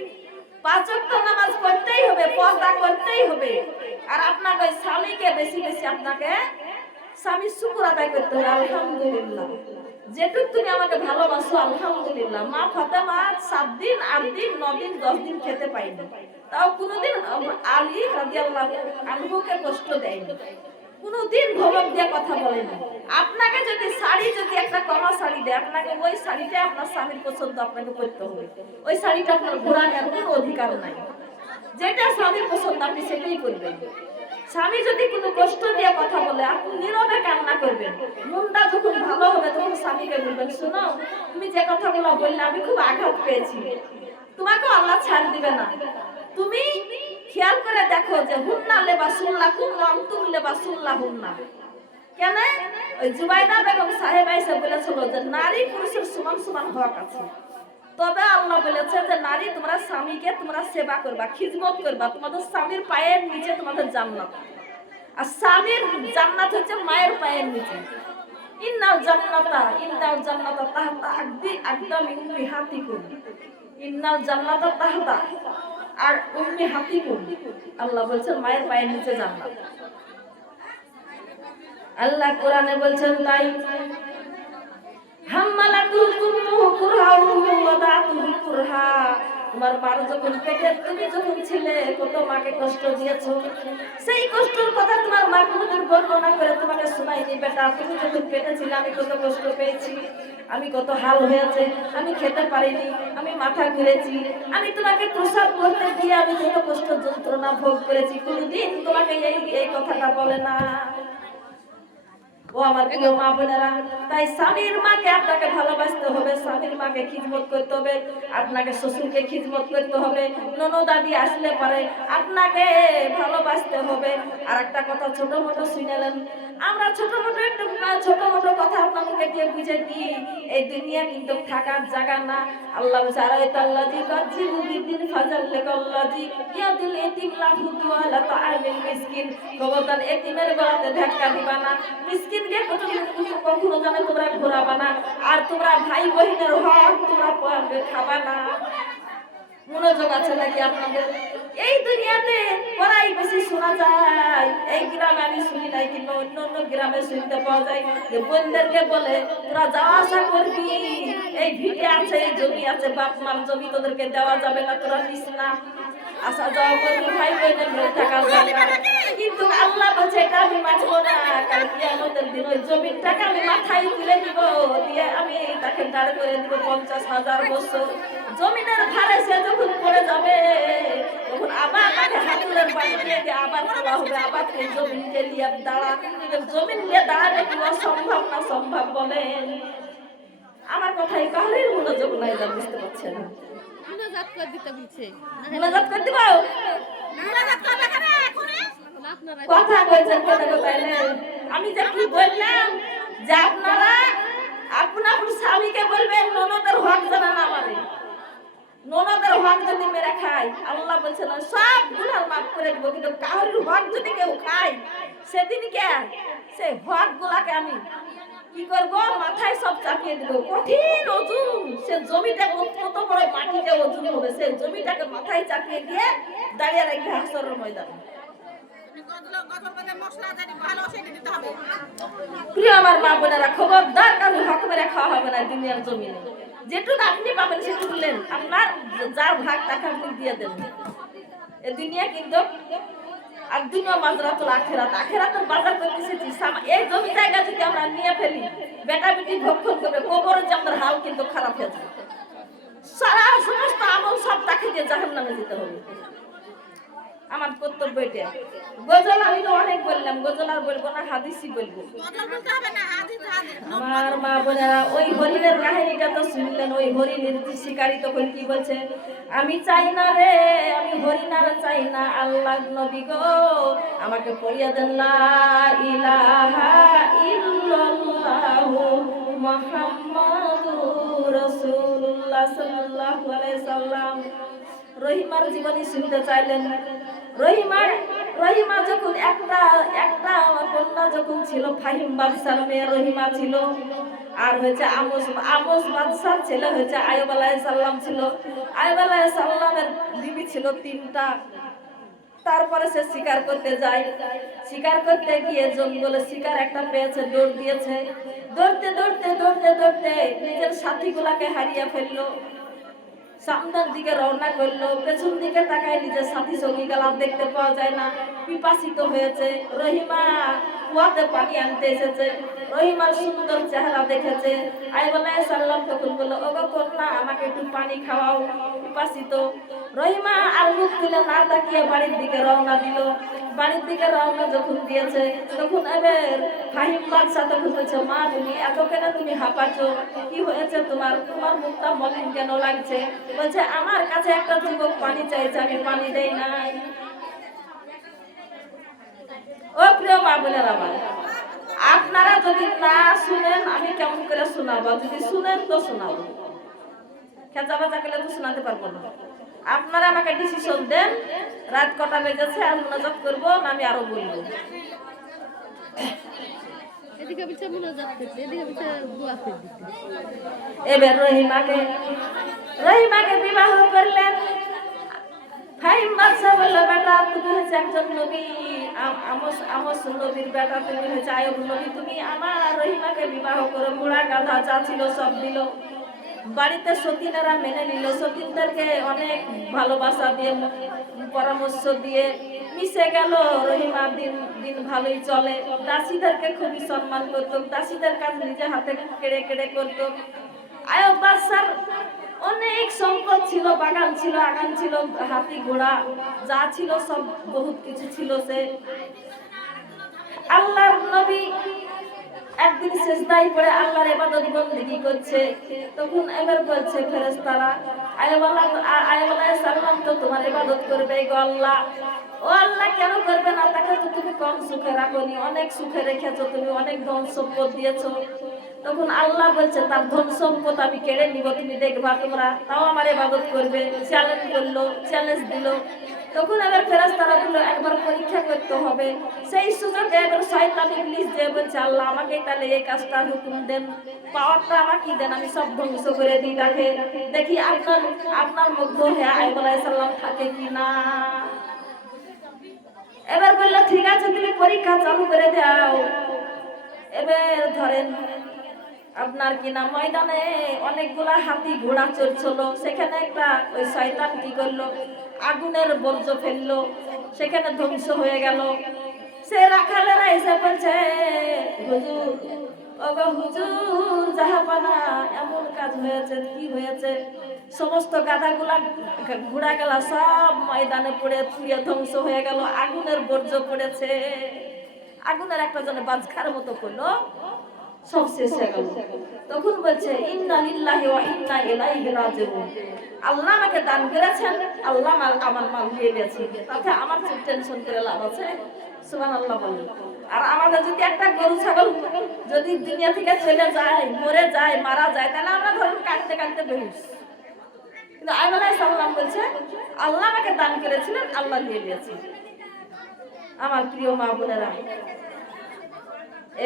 5 ওয়াক্ত নামাজ পড়তেই হবে পর্দা করতেই হবে আর আপনাকে ওই স্বামীকে বেশি বেশি আপনাকে স্বামী শুকর আদায় করতে হবে আলহামদুলিল্লাহ যেটুক তুমি আমাকে ভালোবাসো আলহামদুলিল্লাহ মা ফাতেমা 7 দিন 8 দিন 9 দিন 10 দিন খেতে পাইনি তাও কোনোদিন আলী রাদিয়াল্লাহু আনহুকে কষ্ট দেয়নি কোনোদিন ধমক দিয়ে কথা বলেনি আপনাকে যদি একটা কমা শাড়ি দেয় আপনাকে ওই শাড়িটা আপনার স্বামীর পছন্দ আপনাকে পরতে হবে ওই শাড়িটা আপনার ঘোরানোর কোনো অধিকার নাই যেটা স্বামীর পছন্দ আপনি সেটাই করবেন স্বামী যদি কোনো কষ্ট দিয়ে কথা বলে আপনি নীরবে কান্না করবেন মনটা যখন ভালো হবে তখন স্বামীকে বলবেন শোনো তুমি যে কথাগুলো বললে আমি খুব আঘাত পেয়েছি তোমাকে আল্লাহ ছাড় দিবে না তুমি খেয়াল করে দেখো যে হুন্না লেবাসুল্লাকুম ওয়া আনতুম লেবাসুল্লাহুন্না কেন ওই জুবাইদা বেগম সাহেব আয়েশা বলেছিল যে নারী পুরুষের সমান সমান হক আছে তবে আল্লাহ বলেছে যে নারী তোমরা স্বামীকে তোমরা সেবা করবা খিদমত করবা তোমাদের স্বামীর পায়ের নিচে তোমাদের জান্নাত আর স্বামীর জান্নাত হচ্ছে মায়ের পায়ের নিচে ইন্নাল জান্নাতা তাহতা আকদামি উম্মিহাতিকুম ইন্নাল জান্নাতা তাহতা আর উম্মিহাতিকুম আল্লাহ বলেছেন মায়ের পায়ের নিচে জান্নাত আল্লাহ কোরআনে বলছেন তাই হাম্মালাতুল উম্মু কুরহা ওয়া দাতুল কুরহা তোমার মার যখন পেটে তুমি যখন ছিলে কত মাকে কষ্ট দিয়েছো সেই কষ্টের কথা তোমার মা কোনদিন বর্ণনা করে তোমাকে শোনায়নি বেটা তুমি যখন পেটে ছিলে আমি কত কষ্ট পেয়েছি আমি কত হাল হয়েছে আমি খেতে পারিনি আমি মাথা ঘুরেছি আমি তোমাকে প্রসাব করতে গিয়ে আমি কত কষ্ট যন্ত্রণা ভোগ করেছি কোনদিন তোমাকে এই কথাটা বলে না ও আমার প্রিয় মা বোনেরা তাই স্বামীর মাকে আপনাকে ভালোবাসতে হবে স্বামীর মাকে খিদমত করতে হবে আপনাকে শ্বশুরকে খিদমত করতে হবে ননদাদি আসলে পরে আপনাকে ভালোবাসতে হবে আর একটা কথা ছোট মোটো শুনেলেন আমরা ছোট মোটো কথা আপনাদেরকে দিয়ে বুঝে দিই এই দুনিয়া কিন্তু থাকার জায়গা না আল্লাহ সারাইতাল্লাজি গাজিবু বিদিন ফাজাল লিকাল্লাজি ইয়াদুল ইতিম লাহু ওয়ালা তাআমিল মিসকিন খবরদার এতিমের গলাতে ধাক্কা দিবা না মিসকিনকে কখনো জানে তোমরা ঘোরাবা না আর তোমরা ভাই বোনের হক তোমরা খাবা না মনোযোগ আছে নাকি আপনাদের এই দুনিয়াতে পড়াই বেশি শোনা যায় এই গ্রামে আমি শুনি নাই কিন্তু অন্য গ্রামে শুনতে পাওয়া যায় যে বোনদেরকে বলে তোরা যাওয়া আসা করবি এই ভিটে আছে এই জমি আছে বাপ মার জমি তোদেরকে দেওয়া যাবে না তোরা নিস না আসা যাওয়া করবি ভাই বোনের মিল থাকার জায়গা কিন্তু আল্লাহ বলছে এটা আমি মানব না কাল কিয়ামতের দিন ওই জমির টাকা আমি মাথায় তুলে দিব দিয়ে আমি তাকে দাঁড় করে দিব 50,000 বছর জমিনের ভারে সে যখন পড়ে যাবে তখন আবার তাকে হাতুড়ের পানি দিয়ে আবার তোলা হবে আবার সেই জমিনকে নিয়ে দাঁড়া জমিন নিয়ে দাঁড়ালে কি অসম্ভব না সম্ভব বলেন আমার কথাই কাহরির মনোযোগ নাই বুঝতে পারছেন না করে দিতে বলছে মোনাজাত করে দিব কথা কইছেন কথা কইলে আমি যে কি বললাম যে আপনারা আপনা আপন স্বামীকে বলবেন ননদের হক জানা না মারে ননদের হক যদি মেরে খায় আল্লাহ বলছেন সব গুনাহ মাফ করে দেব কিন্তু কারোর হক যদি কেউ খায় সেদিন কে সেই হক গুলাকে আমি কি করব মাথায় সব চাপিয়ে দেব কঠিন ওজন সে জমিটা কত বড় মাটিতে ওজন হবে সেই জমিটাকে মাথায় চাপিয়ে দিয়ে দাঁড়িয়ে রাখবে হাসরের ময়দানে প্রিয় আমার মা বোনেরা খবরদার কারো হক মেরে খাওয়া হবে না দুনিয়ার জমিনে যেটুকু আপনি পাবেন সেটুকু নেন আপনার যার ভাগ তাকে আপনি দিয়ে দেন এই দুনিয়া কিন্তু আর দুনিয়া মাজরাতুল আখিরাত আখিরাতের বাজার করতে এসেছি এই জমি জায়গা যদি আমরা নিয়ে ফেলি বেটা বেটি ভক্ষণ করবে কবরের যে আমাদের হাল কিন্তু খারাপ হয়ে যাবে সারা সমস্ত আমল সব তাকে দিয়ে জাহান্নামে যেতে হবে আমার কর্তব্য এটা গজল আমি তো অনেক বললাম গজল আর বলবো না হাদিসই বলবো আমার মা বোনেরা ওই হরিণের কাহিনীটা তো শুনলেন ওই হরিণের শিকারী তখন কি বলছে আমি চাই না রে আমি হরিণ আর চাই না আল্লাহ নবী গো আমাকে পড়িয়ে দেন লা ইলাহা ইল্লাল্লাহু মুহাম্মাদুর রাসূলুল্লাহ সাল্লাল্লাহু আলাইহি সাল্লাম রহিমার জীবনী শুনতে চাইলেন রহিমা যখন একটা কন্যা যখন ছিল ফাহিম বাদশার মেয়ে রহিমা ছিল আর হয়েছে আমস বাদশার ছেলে হয়েছে আইয়ুব আলাইহিস সালাম ছিল আইয়ুব আলাইহিস সালামের বিবি ছিল 3টা তারপরে সে শিকার করতে যায় শিকার করতে গিয়ে জঙ্গলে শিকার একটা পেয়েছে দৌড় দিয়েছে দৌড়তে নিজের সাথীগুলাকে হারিয়ে ফেললো সামনের দিকে রওনা করলো পেছন দিকে তাকায় নিজের সাথী সঙ্গী গেলা দেখতে পাওয়া যায় না পিপাসিত হয়েছে রহিমা কুয়াতে পানি আনতে এসেছে রহিমার সুন্দর চেহারা দেখেছে আইয়ুব আলাইহিস সালাম তখন বলল ওগো কন্যা আমাকে একটু পানি খাওয়াও পিপাসিত রহিমা আর মুখ তুলে না তাকিয়ে বাড়ির দিকে রওনা দিল বাড়ির দিকে রওনা যখন দিয়েছে তখন এবার ফাহিম বাদশা তখন বলছে মা তুমি এত কেন তুমি হাঁপাচ্ছ কি হয়েছে তোমার মুখটা মলিন কেন লাগছে বলছে আমার কাছে একটা যুবক পানি চাইছে আমি পানি দেই নাই ও প্রিয় মা বোনেরা আমার আপনারা যদি না শুনেন আমি কেমন করে শোনাবো যদি শুনেন তো শোনাবো খেচা বাচা করলে তো শোনাতে পারবো না আপনারা আমাকে ডিসিশন দেন রাত কটা বেজেছে আর মোনাজাত করবো না আমি আরো বলবো এদিকে বিছে মোনাজাত করতে এদিকে বিছে দোয়া করতে এবার রহিমাকে বিবাহ করলেন ফাহিম বাদশা বলল বেটা তুমি হচ্ছে একজন নবী আমস নবীর বেটা তুমি হচ্ছে আইয়ুব নবী তুমি আমার রহিমাকে বিবাহ করো বুড়া গাধা যা ছিল সব দিল বাড়িতে সতীনেরা মেনে নিল সতীনদেরকে অনেক ভালোবাসা দিয়ে পরামর্শ দিয়ে মিশে গেল রহিমা দিন ভালোই চলে দাসীদেরকে খুবই সম্মান করত দাসীদের কাজ নিজে হাতে কেড়ে কেড়ে করত আইয়ুব বাদশার অনেক সম্পদ ছিল বাগান ছিল আগান ছিল হাতি ঘোড়া যা ছিল সব বহুত কিছু ছিল সে আল্লাহর নবী একদিন সিজদায় পড়ে আল্লাহর ইবাদত বندگی করছে তখন এবার বলছে ফেরেশতারা আইয়ুব আলাইহিস সালাম তো তোমার ইবাদত করবে গো আল্লাহ ও আল্লাহ কেন করবে না তাকে তো তুমি কম সুখে রাখোনি অনেক সুখে রেখেছো তুমি অনেক ধন সম্পদ দিয়েছো তখন আল্লাহ বলছে তার ধন সম্পদ আমি কেড়ে নিব তুমি দেখবা তোমরা তাও আমার ইবাদত করবে চ্যালেঞ্জ দিল তখন এবার ফেরেশতারা বলল একবার পরীক্ষা করতে হবে সেই সুযোগে এবার শয়তান ইবলিস যে বলছে আল্লাহ আমাকে তাহলে এই কাজটা হুকুম দেন পাওয়ারটা আমাকে দেন আমি সব ধ্বংস করে দিই তাকে দেখি আপনার মুগ্ধ হয়ে আইয়ুব আলাইহিস সালাম থাকে কি না এবার বলল ঠিক আছে তুমি পরীক্ষা চালু করে দাও এবার ধরেন আপনার কিনা ময়দানে অনেকগুলা হাতি ঘোড়া চলছিল সেখানে একটা ওই শয়তান কি করলো আগুনের বর্জ্য ফেললো সেখানে ধ্বংস হয়ে গেল সে রাখালেরা এসে বলছে হুজুর ওগো হুজুর জাহাপানা এমন কাজ হয়েছে কি হয়েছে সমস্ত গাধাগুলা ঘোড়াগুলা সব ময়দানে পড়ে পুড়িয়ে ধ্বংস হয়ে গেল আগুনের বর্জ্য পড়েছে আগুনের একটা যেন বাজখার মতো পড়লো সব শেষ হয়ে গেল। তখন বলছে ইন্না লিল্লাহি ওয়া ইন্না ইলাইহি রাজিউন। আল্লাহ আমাকে দান করেছেন, আল্লাহ আমার মাল দিয়ে গেছেন, তাতে আমার টেনশন করে লাভ আছে? সুবহানাল্লাহ বলেন। আর আমাদের যদি একটা গরু ছাগল যদি দুনিয়া থেকে চলে যায়, মরে যায়, মারা যায়, তাহলে আমরা ধরুন কাঁদতে কাঁদতে বেহুশ। কিন্তু আইয়ুব আলাইহিস সালাম বলছে আল্লাহ আমাকে দান করেছিলেন, আল্লাহ দিয়ে দিয়েছেন। আমার প্রিয় মা বোনেরা,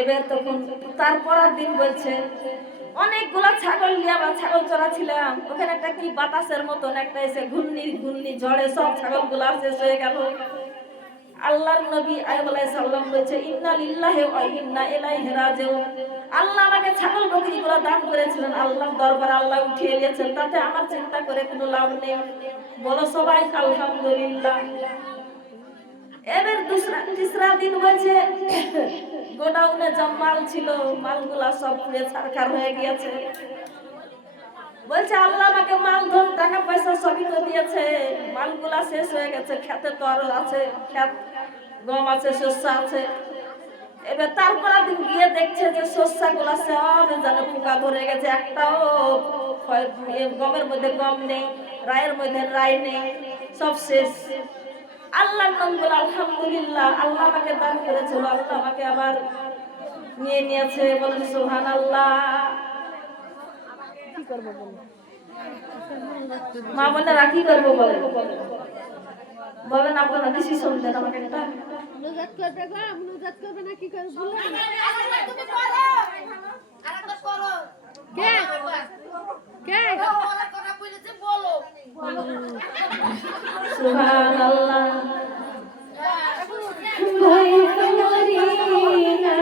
এবার তখন তারপর দিন বলছে অনেকগুলা ছাগল নিয়ে আমরা ছাগল চড়া ছিলাম, ওখানে একটা কি বাতাসের মতন একটা এসে ঘূর্ণি ঝড়ে সব ছাগলগুলা শেষ হয়ে গেল। আল্লাহর নবী আইয়ুব আলাইহিস সালাম বলছে ইন্না লিল্লাহি ওয়া ইন্না ইলাইহি রাজিউন। আল্লাহ আমাকে ছাগল বকরিগুলো দান করেছিলেন, আল্লাহর দরবারে আল্লাহ উঠিয়ে নিয়েছেন, তাতে আমার চিন্তা করে কোনো লাভ নেই। বলো সবাই আলহামদুলিল্লাহ। এবার তিসরা দিন বলছে গোডাউনে যা মাল ছিল, মালগুলা সব পুড়ে ছারখার হয়ে গিয়েছে। বলছে আল্লাহ আমাকে মাল ধন টাকা পয়সা সবই তো দিয়েছে, মালগুলা শেষ হয়ে গেছে, খেতে তো আরো আছে, খেত গম আছে, শস্য আছে। এবার তারপর দিন গিয়ে দেখছে যে শস্যগুলা সব যেন পোকা ধরে গেছে, একটাও গমের মধ্যে গম নেই, রায়ের মধ্যে রায় নেই, সব শেষ। আল্লাহর নাম বলে আলহামদুলিল্লাহ, আল্লাহ আমাকে দান করেছিল, আল্লাহ আমাকে আবার নিয়ে নিয়েছে। বলেন সুবহানাল্লাহ। কি করবো বলো? মা বোনেরা কি করবো বলেন? বলেন আপনারা ডিসিশন দেন আমাকে একটা। মুনাজাত করবে গো, মুনাজাত করবে না কি করবে বলো? তুমি করো আরেকটা করো কে কে ওরা কথা বলেছে বলো সুবহানাল্লাহ। ভয় করি না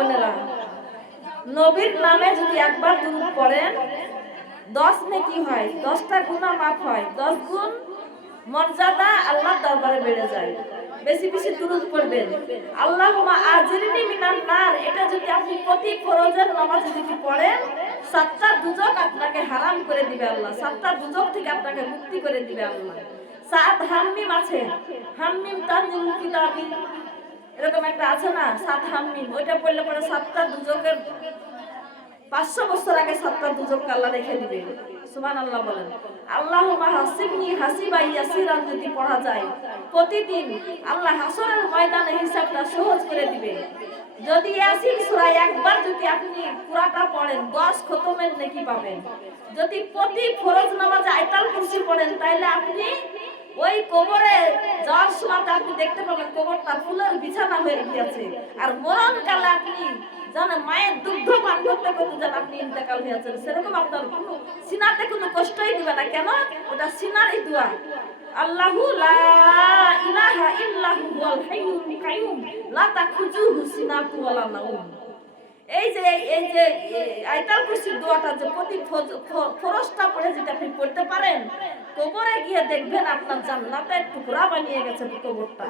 বোনেরা, নবীর নামে যদি একবার দুরূদ পড়েন 10 নেকি হয়, 10টা গুনাহ মাফ হয়, 10 গুণ মর্যাদা আল্লাহর দরবারে বেড়ে যায়। বেশি বেশি দুরূদ পড়বেন। আল্লাহুম্মা আজিরনি মিনান নার, এটা যদি আপনি প্রতি ফরজের নামাজে যদি পড়েন 7টা দুজক আপনাকে হারাম করে দিবে আল্লাহ, 7টা দুজক থেকে আপনাকে মুক্তি করে দিবে আল্লাহ। 7 হাম্মিম আছে, হাম্মিম তানজিলুল কিতাবি, এরকম একটা আছে না 7 হাম্মিম, ওইটা পড়লে পরে 7টা দুজকের 500 বছর আগে 7টা দুজক আল্লাহ রেখে দিবে। সুবহানাল্লাহ বলেন। আল্লাহুম্মা হাসিবনি হাসিবা ইয়াসিরান যদি পড়া যায় প্রতিদিন, আল্লাহ হাসরের ময়দানে হিসাবটা সহজ করে দিবে। যদি ইয়াসিন সূরা একবার যদি আপনি পুরাটা পড়েন 10 খতমের নেকি পাবেন। যদি প্রতি ফরজ নামাজে আয়াতুল কুরসি পড়েন তাহলে আপনি ওই কবরে যাওয়ার সময় আপনি দেখতে পাবেন কবরটা ফুলের বিছানা হয়ে গিয়েছে, আর মরণকালে আপনি জানেন মায়ের দুগ্ধ পান করতে করতে যেন আপনি ইন্তেকাল হয়েছেন, সেরকম আপনার কোনো সিনাতে কোনো কষ্টই দিবে না। কেন? ওটা সিনারই দোয়া। আল্লাহু লা ইলাহা ইল্লাহু ওয়াল হাইয়ুল কাইয়ুম লা তাখুযুহু সিনাতু ওয়ালা নাওম। এই যে আয়াতুল কুরসির দোয়াটা যে প্রতি ফরজটা পড়ে যদি আপনি পড়তে পারেন, কবরে গিয়ে দেখবেন আপনার জান্নাতের টুকরা বানিয়ে গেছে কবরটা।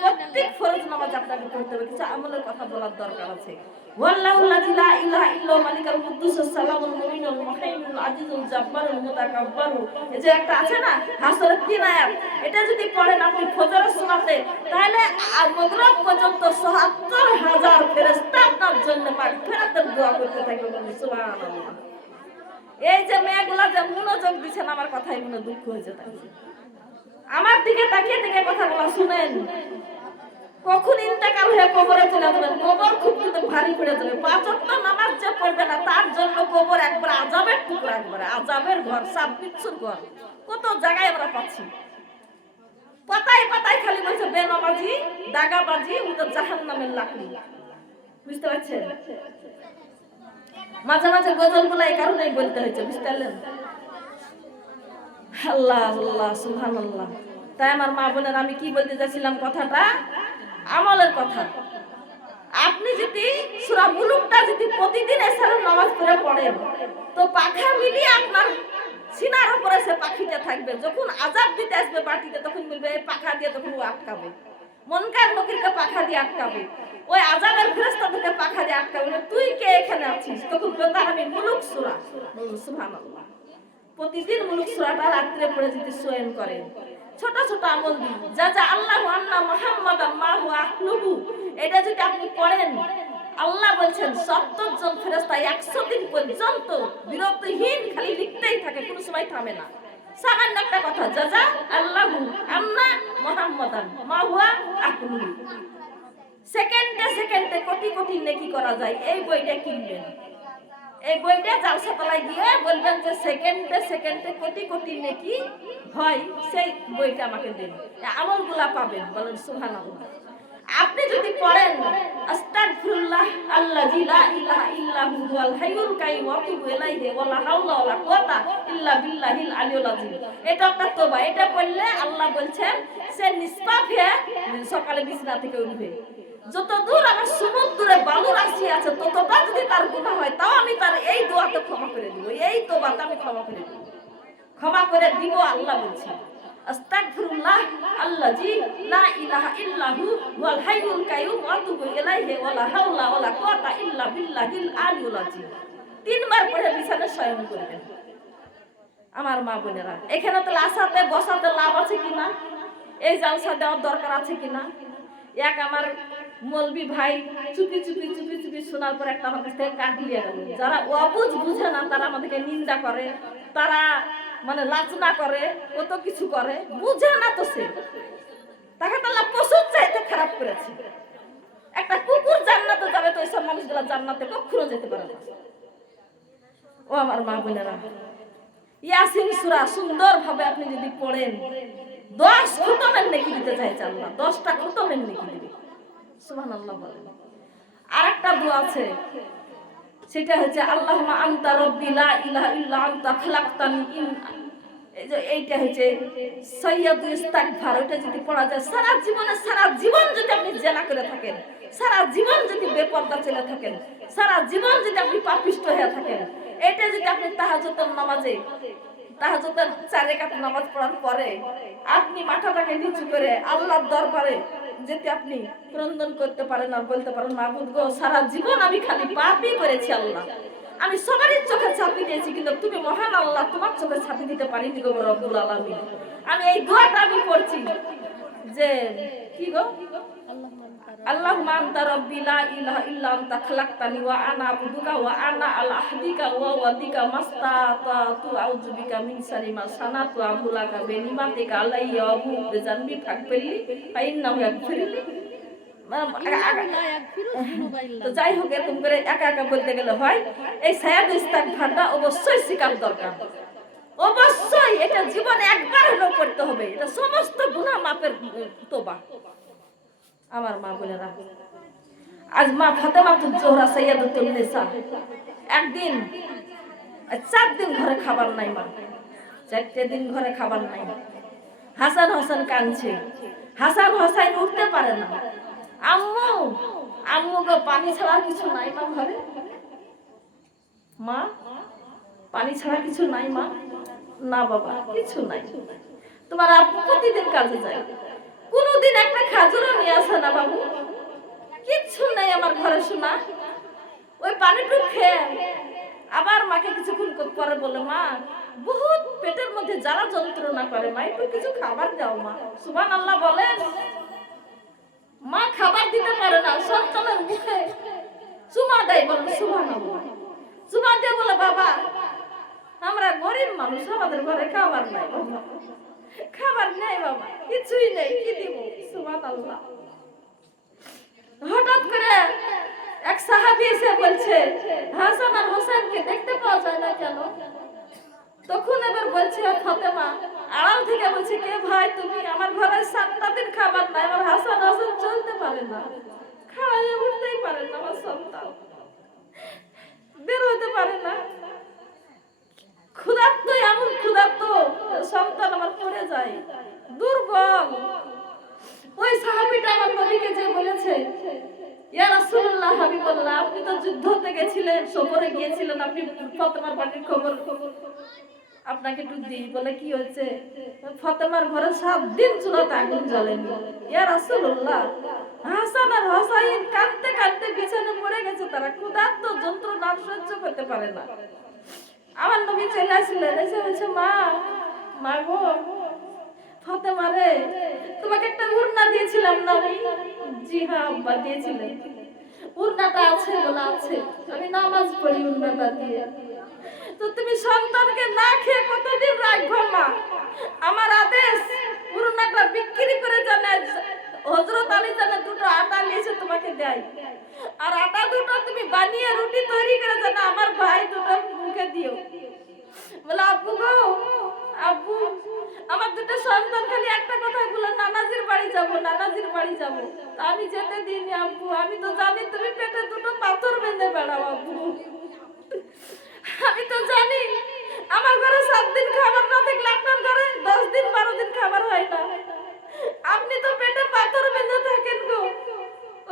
প্রত্যেক ফরজ নামাজ আপনাকে পড়তে হবে। কিছু আমলের কথা বলার দরকার আছে। ওয়াল্লাহু লা ইলাহা ইল্লাহু মালিকুল কুদ্দুসুস সালামুল মুমিনুল মুহাইমিনুল আজিজুল জাব্বারুল মুতাকাব্বারু, এই যে একটা আছে না হাসরের 3 আয়াত, এটা যদি পড়েন আপনি ফজরের সালাতে তাহলে মাগরিব পর্যন্ত ৭৭,০০০ ফেরেশতা আপনার জন্য মাগফিরাতের দোয়া করতে থাকবে। সুবহানাল্লাহ। এই যে মেয়েগুলা যে মনোযোগ দিচ্ছেন আমার কথাই মনে দুঃখ হয়েছে, আমার দিকে তাকিয়ে থেকে কথাগুলো শুনেন। কখন ইন্তেকাল হয়ে কবরে চলে যাবেন, কবর খুব কিন্তু ভারী পড়ে যাবে। 5 ওয়াক্ত নামাজ যে পড়বে না তার জন্য কবর একবার আযাবের টুকরা, একবার আযাবের ঘর, সাপ বিচ্ছুর ঘর। কত জায়গায় আমরা পাচ্ছি, পাতায় পাতায় খালি বলছে বেনামাজি, দাগাবাজি, ওদের জাহান্নামের লাকড়ি। বুঝতে পারছেন? মাঝে মাঝে গজলগুলো এই কারণেই বলতে হয়েছে, বুঝতে পারলেন? আল্লাহ আল্লাহ সুবহানাল্লাহ। তাই আমার মা বোনের আমি কি বলতে চাইছিলাম, কথাটা আমলের কথা। আপনি যদি সূরা মুলুকটা যদি প্রতিদিন এসারের নামাজ পড়ে পড়েন তো পাখা মিলিয়ে আপনার সিনার উপরে সে পাখিটা থাকবে। যখন আযাব দিতে আসবে বাটিতে তখন বলবে এই পাখা দিয়ে, তখন ও আটকাবে। মনকার নকিরকে পাখা দিয়ে আটকাবে, ওই আযাবের ফেরেশতা থেকে পাখা দিয়ে আটকাবে। তুই কে এখানে আছিস? তখন বলবে আমি মুলুক সূরা। সুবহানাল্লাহ। প্রতিদিন মুলুক সূরাটা রাত্রে পড়ে যদি শোয়েন করেন, ছোট ছোট আমল দিন, যা যা আল্লাহু আন্না মুহাম্মাদাম মা হুয়া আহলুহু, এটা যদি আপনি পড়েন আল্লাহ বলছেন ৭০ জন ফেরেশতা 100 দিন পর্যন্ত বিরতিহীন খালি লিখতেই থাকে, কোনো সময় থামে না। সামান্য একটা কথা, যা যা আল্লাহু আন্না মুহাম্মাদাম মা হুয়া আহলুহু। সেকেন্ডে সেকেন্ডে কোটি কোটি নেকি করা যায়। এই বইটা কিনবেন, এই বইটা জালসাতলায় গিয়ে বলবেন যে সেকেন্ডে সেকেন্ডে কোটি কোটি নেকি হয়, সেই বইটা আমাকে দিন, আমলগুলা পাবেন। বলেন সুবহানাল্লাহ। আপনি যদি পড়েন আস্তাগফিরুল্লাহ আল্লাযী লা ইলাহা ইল্লাহু হুয়াল হাইয়ুল কাইয়্যুম ওয়া আতুবু ইলাইহি ওয়া লা হাওলা ওয়া লা কুওয়াতা ইল্লা বিল্লাহিল আলিয়্যিল আযীম, এটা একটা তওবা। এটা পড়লে আল্লাহ বলছেন সে নিষ্পাপ হয়ে সকালে বিছানা থেকে উঠবে। যত দূর আমার সমুদ্রে বালু রাশি আছে ততটা যদি তার গুনাহ হয় তাও আমি তার এই দোয়াতে ক্ষমা করে দিব, এই তওবাতে আমি ক্ষমা করে দিব, ক্ষমা করে দিব। আল্লাহ বলছেন আস্তাগফিরুল্লাহ আল্লাযী লা ইলাহা ইল্লাহু ওয়াল হাইয়ুল কাইয়্যুম ওয়া আতুবু ইলাইহি ওয়া লা হাওলা ওয়া লা কুওয়াতা ইল্লা বিল্লাহিল আলিয়্যিল আযীম। 3 বার পড়ে বিছানায় শয়ন করবেন। আমার মা বোনেরা, এখানে তো আসাতে বসাতে লাভ আছে কিনা, এই জালসা দেওয়ার দরকার আছে কিনা? এক আমার মৌলবি ভাই চুপি চুপি চুপি চুপি শোনার পর একটা আমার কাছ থেকে কাটিয়ে গেল। যারা অবুঝ বুঝে না তারা আমাদেরকে নিন্দা করে, তারা মানে লাজনা করে, কত কিছু করে, বুঝে না তো সে। তাকে তো আল্লাহ পশুর চাইতে খারাপ করেছে। একটা কুকুর জান্নাতে যাবে তো এইসব মানুষগুলা জান্নাতে কখনো যেতে পারে না। ও আমার মা বোনেরা, ইয়াসিন সূরা সুন্দরভাবে আপনি যদি পড়েন 10 খতমের নেকি দিতে চাইছে আল্লাহ, 10টা খতমের নেকি দিবে। সুবহানাল্লাহ বলেন। আরেকটা দোয়া আছে, সেটা হচ্ছে আল্লাহুম্মা আনতা রাব্বি লা ইলাহা ইল্লা আনতা খালাকতানি এই যে এইটা হচ্ছে সৈয়দুল ইস্তিগফার, ওইটা যদি পড়া যায় সারা জীবন যদি আপনি জেনা করে থাকেন, সারা জীবন যদি বেপরদা চলে থাকেন, সারা জীবন যদি আপনি পাপিষ্ট হয়ে থাকেন, এটা যদি আপনি তাহাজ্জুদের নামাজে তাহাজ্জুদের 4 রাকাত নামাজ পড়ার পরে আপনি মাথাটাকে নিচু করে আল্লাহর দরবারে যেতে আপনি ক্রন্দন করতে পারেন আর বলতে পারেন, মাবুদ গো, সারা জীবন আমি খালি পাপই করেছি আল্লাহ, আমি সবারই চোখে ছাপি দিয়েছি, কিন্তু তুমি মহান আল্লাহ, তোমার চোখে ছাপি দিতে পারিনি গো রব্বুল আলামিন। আমি এই দোয়াটা আমি পড়ছি যে কি গো, আল্লাহুম্মা আনতা রাব্বি লা ইলাহা ইল্লা আনতা খালাকতানি ওয়া আনা আবদুকা ওয়া আনা আলা আহদিকা ওয়া ওয়াদিকা মাস্তাতাতু আউযু বিকা মিন শাররি মা সানাতু আবুলাকা বিনিমাতিকা আলাইয়া ওয়া আবু বিযানবি ফাগফিরলি ফা ইন্নাহু ইয়াগফিরুল। তো যাই হোক, এরকম করে একা একা বলতে গেলে হয়। এই সৈয়দুল ইস্তিগফারটা অবশ্যই শিখার দরকার, অবশ্যই এটা জীবনে একবার হলেও করতে হবে, এটা সমস্ত গুনাহ মাফের তওবা। আমার মা বোনেরা, আজ মা ফাতেমাতুজ জোহরা সাইয়্যিদাতুন নিসা একদিন 4 দিন ঘরে খাবার নাই, মা 4টে দিন ঘরে খাবার নাই। হাসান হোসেন কাঁদছে, হাসান হোসেন উঠতে পারে না। আম্মু গো, পানি ছাড়া কিছু নাই মা ঘরে? মা, পানি ছাড়া কিছু নাই মা? না বাবা, কিছু নাই। তোমার আব্বু প্রতিদিন কাজে যায়, কোনদিন একটা খাজুরও নিয়ে আসে না বাবু, কিচ্ছু নাই আমার ঘরে শোনা। ওই পানিটুক খেয়ে আবার মাকে কিছুক্ষণ পরে বলে, মা বহুত পেটের মধ্যে জ্বালা যন্ত্রণা করে, মা একটু কিছু খাবার দাও মা। সুবহানাল্লাহ বলেন। মা খাবার দিতে পারে না, সন্তানের মুখে চুমা দেয়, বলেন সুবহানাল্লাহ। চুমা দিয়ে বলে, বাবা আমরা গরিব মানুষ, আমাদের ঘরে খাবার নাই বাবা, খাবার নেই বাবা, কিছুই নেই, কি দিব? সুবহানাল্লাহ। হঠাৎ করে এক সাহাবী এসে বলছে, হাসান আর হোসেনকে দেখতে পাওয়া যায় না কেন? তখন এবার বলছে ফাতেমা আড়াল থেকে বলছে, কে ভাই তুমি? আমার ঘরে 7টা দিন খাবার নাই, আমার হাসান হোসেন চলতে পারে না, খাওয়াইয়ে উঠতেই পারে না, আমার সন্তান বের হতে পারে না, ক্ষুধার্ত, এমন ক্ষুধার্ত সন্তান আমার পড়ে যায়, দুর্বল। ওই সাহাবীটা আমার নবীকে যে বলেছে, ইয়া রাসূলুল্লাহ, হাবিবাল্লাহ, আপনি তো যুদ্ধতে গেছিলেন, সফরে গিয়েছিলেন, আপনি ফাতেমার বাড়ির খবর আপনাকে একটু দিই, বলে কি হয়েছে? ফাতেমার ঘরে 7 দিন চুলাতে আগুন জ্বলেনি। ইয়া রাসূলুল্লাহ, হাসান আর হোসাইন কাঁদতে কাঁদতে বিছানায় পড়ে গেছে, তারা ক্ষুধার্ত, যন্ত্রণা সহ্য করতে পারে না। আমার নবী চলে আসলেন, এসে বলছে, মা গো ফাতেমা রে, তোমাকে একটা উড়না দিয়েছিলাম না আমি? জি হ্যাঁ আব্বা দিয়েছিলেন। উড়নাটা আছে? বলা আছে, আমি নামাজ পড়ি উড়নাটা দিয়ে। তো তুমি সন্তানকে না খেয়ে কতদিন রাখবো মা? আমার আদেশ, উড়নাটা বিক্রি করে জানে হযরত আলী জানে 2টো আটা নিয়েছে তোমাকে দেয়, আর আটা 2টো তুমি বানিয়ে রুটি তৈরি করে জানে আমার ভাই 2টো মুখে দিও। বলে, আব্বু গো, আব্বু আমার 2টো সন্তান খালি একটা কথাই বলে, নানাজির বাড়ি যাব, নানাজির বাড়ি যাব। তা আমি যেতে দিইনি আব্বু, আমি তো জানি তুমি পেটে 2টো পাথর বেঁধে বেড়াও আব্বু, আমি তো জানি আমার ঘরে 7 দিন খাবার না থাকলে আপনার ঘরে 10 দিন 12 দিন খাবার হয় না, আপনি তো পেটে পাথর বেঁধে থাকেন গো।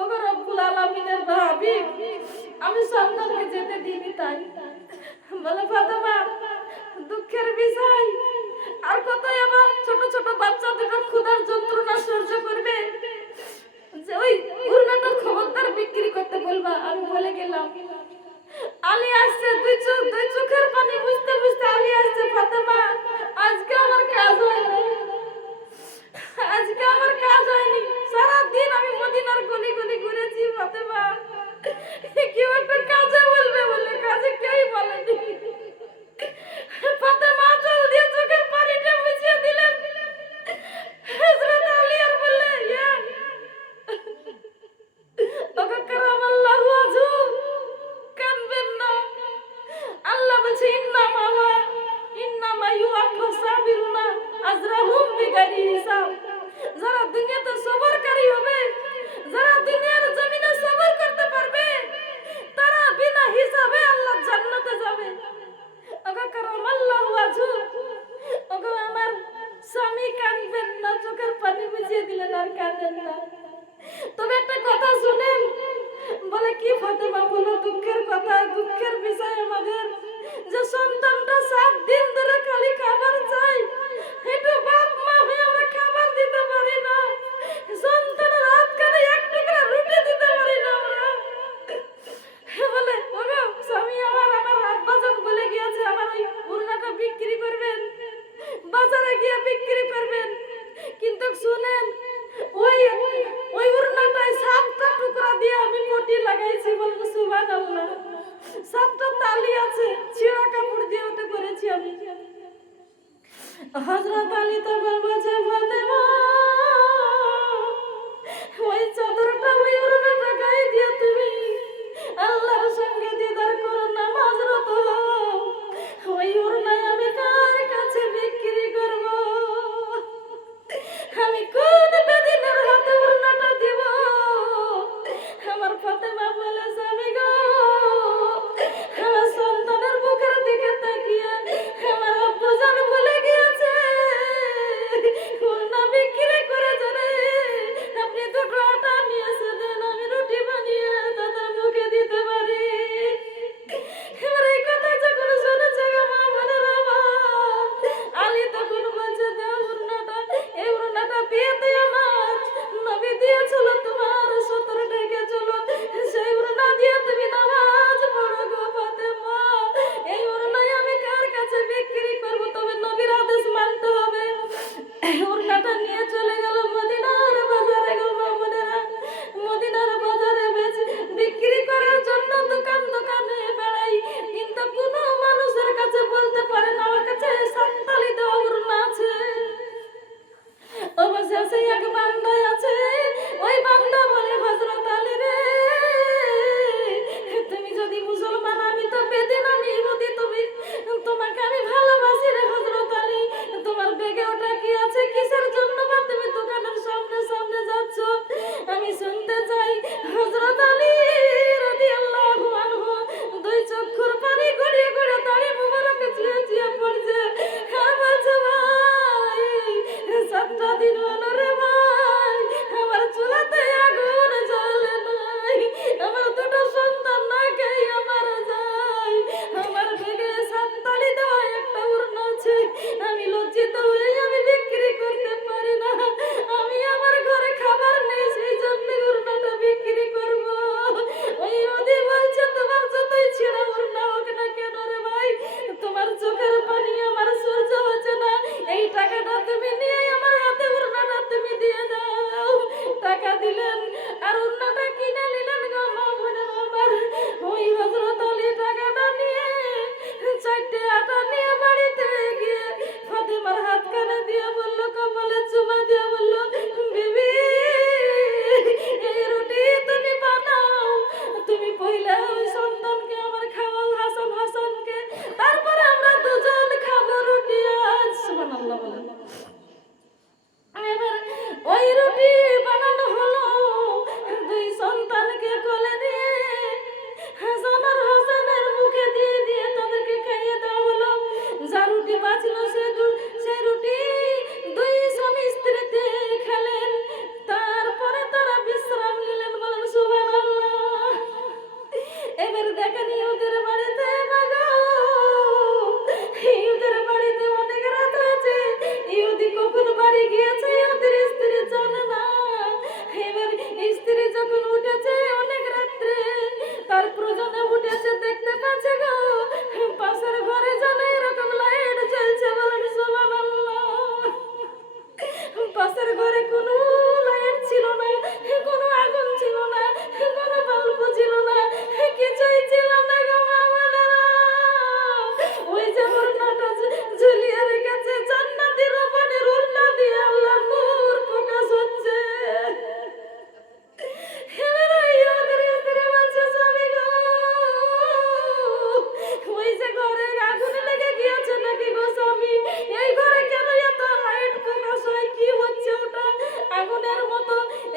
ওগো রব্বুল আলামিনের হাবিব, আমি সন্তানকে যেতে দিইনি তাই। বলে, ফাতেমা দুঃখের বিষয়, আর কত আবার ছোট ছোট বাচ্চা 2টো ক্ষুধার যন্ত্রণা সহ্য করবে, যে ওই উড়নাটা খবরদার বিক্রি করতে বলবা। আমি বলে গেলাম। আলী আসছে, দুই চোখের পানি বুঝতে বুঝতে আলী আসছে, ফাতেমা আজকে আমার কাজ হয়নি, আজকে আমার কাজ হয়নি, সারা দিন আমি মদিনার গলি গলি ঘুরেছি ফাতেমা, কেউ একটা কাজে বলবে বলে কাজে কেউই বলেনি। ফাতেমা চল দিয়ে চোখের পানিটা মুছিয়ে দিলেন। হযরত আলী আর বললে, ইয়া ওগো কারামাল্লাহু ওয়াজহু, কানবেন না। আল্লাহ বলছে, ইন্নামা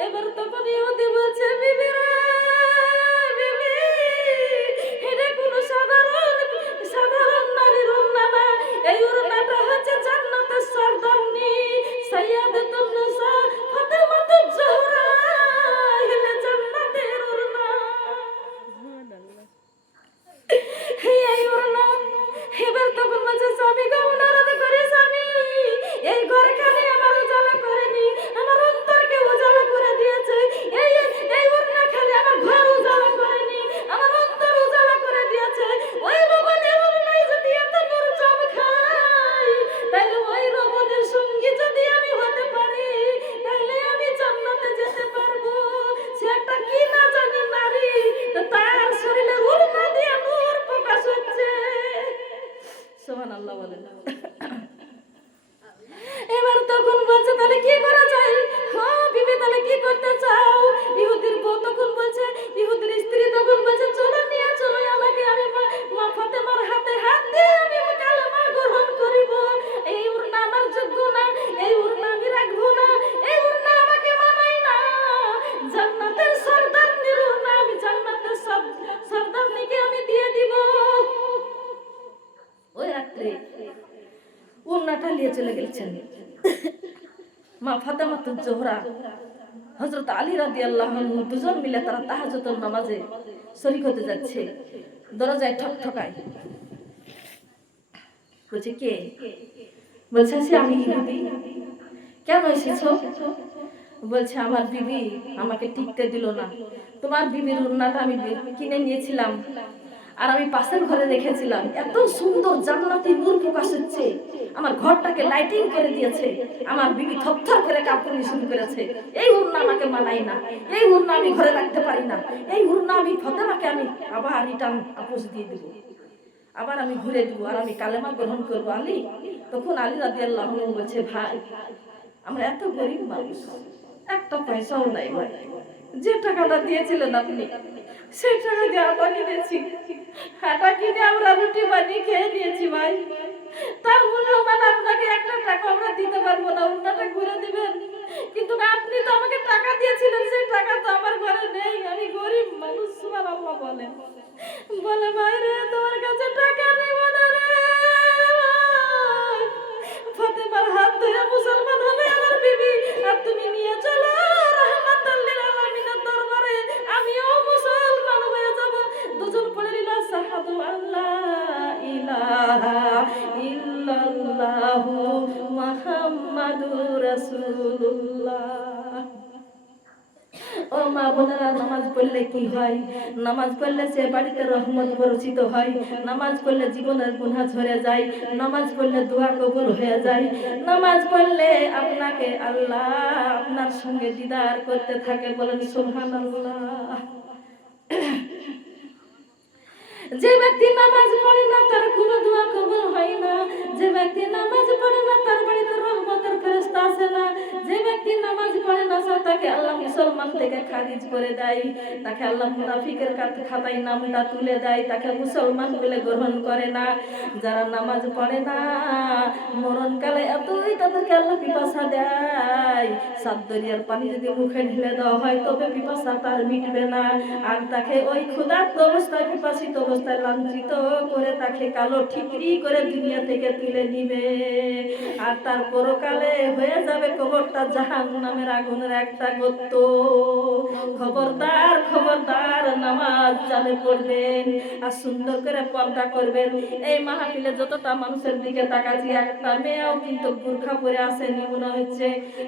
এবার তখন ইহুদি বলছে বিবি রে বিবি, এটা কোনো সাধারণ নারীর ওড়না না, এই ওড়নাটা হচ্ছে জান্নাতের সর্দারনি সাইয়্যিদাতুন নিসা ফাতেমাতুজ জোহরা, এটা জান্নাতের ওড়না। এই ওড়না এবার তখন বলছে স্বামী গো অনুরোধ করে স্বামী, এই ঘরখানে আমার উজালা করেনি, আমার অন্তরকে উজালা করে দিয়েছে। এই এই ওড়না খালি আমার ঘর উজালা করেনি, আমার অন্তর উজালা করে দিয়েছে। ওই রবনের ওড়নায় যদি এত নূর চমকায়, তাহলে ওই রবনের সঙ্গী যদি আমি হতে পারি, তাহলে আমি জান্নাতে যেতে পারবো। সে একটা কি না জানি নারী, তার শরীরে ওড়না দিয়ে নূর প্রকাশ হচ্ছে। সুবহানাল্লাহ বলেন। এবার তখন বলছে তাহলে কি করা যায়? হ্যাঁ বিবি তাহলে কি করতে চাও? ইহুদির বউ তখন বলছে, ইহুদির স্ত্রী তখন বলছে চলো নিয়ে চলো আমাকে, আমি মা ফাতেমার হাতে হাত দিয়ে আমি কালেমা গ্রহণ করিব। এই ওড়না আমার যোগ্য না, এই ওড়না আমি রাখবো না, এই ওড়না আমাকে মানায় না। জান্নাতের সর্দারনির ওড়না আমি জান্নাতের সর্দারনিকে আমি দিয়ে দিব। ওই রাত্রে ওড়নাটা নিয়ে চলে গেছেন মা ফাতেমাতুজ জোহরা, হযরত আলী রাদিয়াল্লাহু আনহু, দুজন মিলে তারা তাহাজ্জুদের নামাজে শরীক হতে যাচ্ছে। দরজায় ঠকঠকায়, বলছে কে? বলছে সে আমি ইহুদি। কেন এসেছো? বলছে আমার বিবি আমাকে টিকতে দিল না, তোমার বিবির ওড়নাটা আমি কিনে নিয়েছিলাম আর আমি পাশের ঘরে রেখেছিলাম, এত সুন্দর জান্নাতি নূর প্রকাশ হচ্ছে, আমার ঘরটাকে লাইটিং করে দিয়েছে। আমার বিবি থরথর করে কাঁপতে শুরু করেছে। এই ওড়না আমাকে মানায় না, এই ওড়না আমি ঘরে রাখতে পারি না, এই ওড়না আমি ফাতেমাকে আমি আবার রিটার্ন আপোষ দিয়ে দেব, আবার আমি ঘুরে দেবো আর আমি কালেমা গ্রহণ করবো। আলী তখন আলী রাদিয়াল্লাহু আনহু বলছে ভাই আমরা এত গরিব মানুষ, একটা পয়সাও নাই ভাই, যে টাকাটা দিয়েছিলেন আপনি সেই টাকা দিয়ে আটা কিনেছি, আটা কিনে আমরা রুটি বানিয়ে খেয়ে নিয়েছি ভাই, তার মূল্যমান আপনাকে একটা টাকা আমরা দিতে পারবো না, ওটাটা ঘুরে দিবেন। কিন্তু আপনি তো আমাকে টাকা দিয়েছিলেন, সেই টাকা তো আমার ঘরে নেই, আমি গরিব মানুষ। সুবহানাল্লাহ বলেন। বলে ভাই রে তোমার কাছে টাকা নেব না রে ভাই, ফাতেমার হাত ধরে মুসলমান হবে আমার বিবি, আর তুমি নিয়ে চলো রাহমাতাল লিল আলামিনের দরবারে, আমিও মুসলমান হয়ে যাব। দুজন পড়ে নিল শাহাদু আল্লাহ ইলাহা ইল্লাল্লাহু মুহাম্মাদুর রাসূলুল্লাহ। ও মা বোনেরা, নামাজ পড়লে কি হয়? নামাজ পড়লে সে বাড়িতে রহমত বর্ষিত হয়, নামাজ পড়লে জীবনের গুনাহ ঝরে যায়, নামাজ পড়লে দোয়া কবুল হয়ে যায়, নামাজ পড়লে আপনাকে আল্লাহ আপনার সঙ্গে দিদার করতে থাকে। বলেন সুবহানাল্লাহ। যে ব্যক্তি নামাজ পড়ে না তার কোনো দোয়া কবুল হয় না, যে ব্যক্তি নামাজ পড়ে না তার বাড়িতে রহমতের ফেরেশতা আসে না, যে ব্যক্তি নামাজ পড়ে না তাকে আল্লাহ মুসলমান থেকে খারিজ করে দেয়, তাকে আল্লাহ মুনাফিকের খাতায় নামটা তুলে দেয়, তাকে মুসলমান বলে গ্রহণ করে না। যারা নামাজ পড়ে না মরণকালে এতই তাদেরকে আল্লাহ পিপাসা দেয়, সাত দরিয়ার পানি যদি মুখে ঢেলে দেওয়া হয় তবে পিপাসা তার মিটবে না, আর তাকে ওই ক্ষুধার্ত অবস্থায় পিপাসিত অবস্থায় লাঞ্ছিত করে তাকে কালো ঠিকরি করে দুনিয়া থেকে তুলে নিবে, আর তার পরকালে হয়ে যাবে কবরটা জাহান্নামের আগুনের একটা গর্ত। খবরদার খবরদার, নামাজ জানে পড়বেন আর সুন্দর করে পর্দা করবেন। এই মাহফিলে যতটা মানুষের দিকে তাকাচ্ছি একটা মেয়েও কিন্তু বুরখা পরে আসেনি মনে হচ্ছে,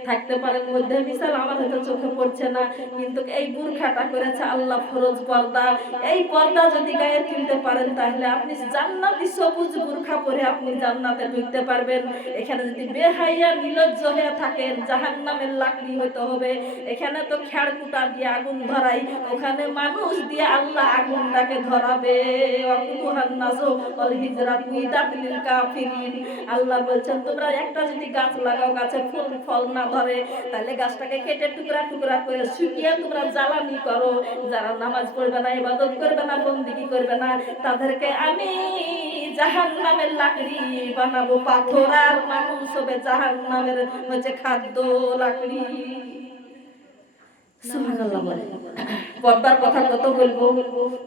থাকতে পারেন মধ্যে বিশাল, আমার হয়তো চোখে পড়ছে না, কিন্তু এই বুরখাটা করেছে আল্লাহ ফরজ পর্দা। এই পর্দা যদি গায়ে তুলতে পারেন তাহলে আপনি জান্নাতি সবুজ বুরখা পরে আপনি জান্নাতে ঢুকতে পারবেন। এখানে যদি বেহাইয়া নির্লজ্জ হয়ে থাকেন জাহান্নামের লাকড়ি হতে হবে। এখানে তো খেড়কুটা দিয়ে আগুন ধরাই, ওখানে মানুষ দিয়ে আল্লাহ আগুনটাকে ধরাবে। আল্লাহ বলছেন তোমরা একটা যদি গাছ লাগাও, গাছে ফুল ফল না ধরে, তাহলে গাছটাকে কেটে টুকরা টুকরা করে শুকিয়ে তোমরা জ্বালানি করো। যারা নামাজ পড়বে না, ইবাদত করবে না, বন্দেগী করবে না, তাদেরকে আমি জাহান্নামের লাকড়ি বানাবো। পাথর আর মানুষ হবে জাহান্নামের হচ্ছে খাদ্য লাকড়ি। সুবহানাল্লাহ বলে। পর্দার কথা কত বলবো,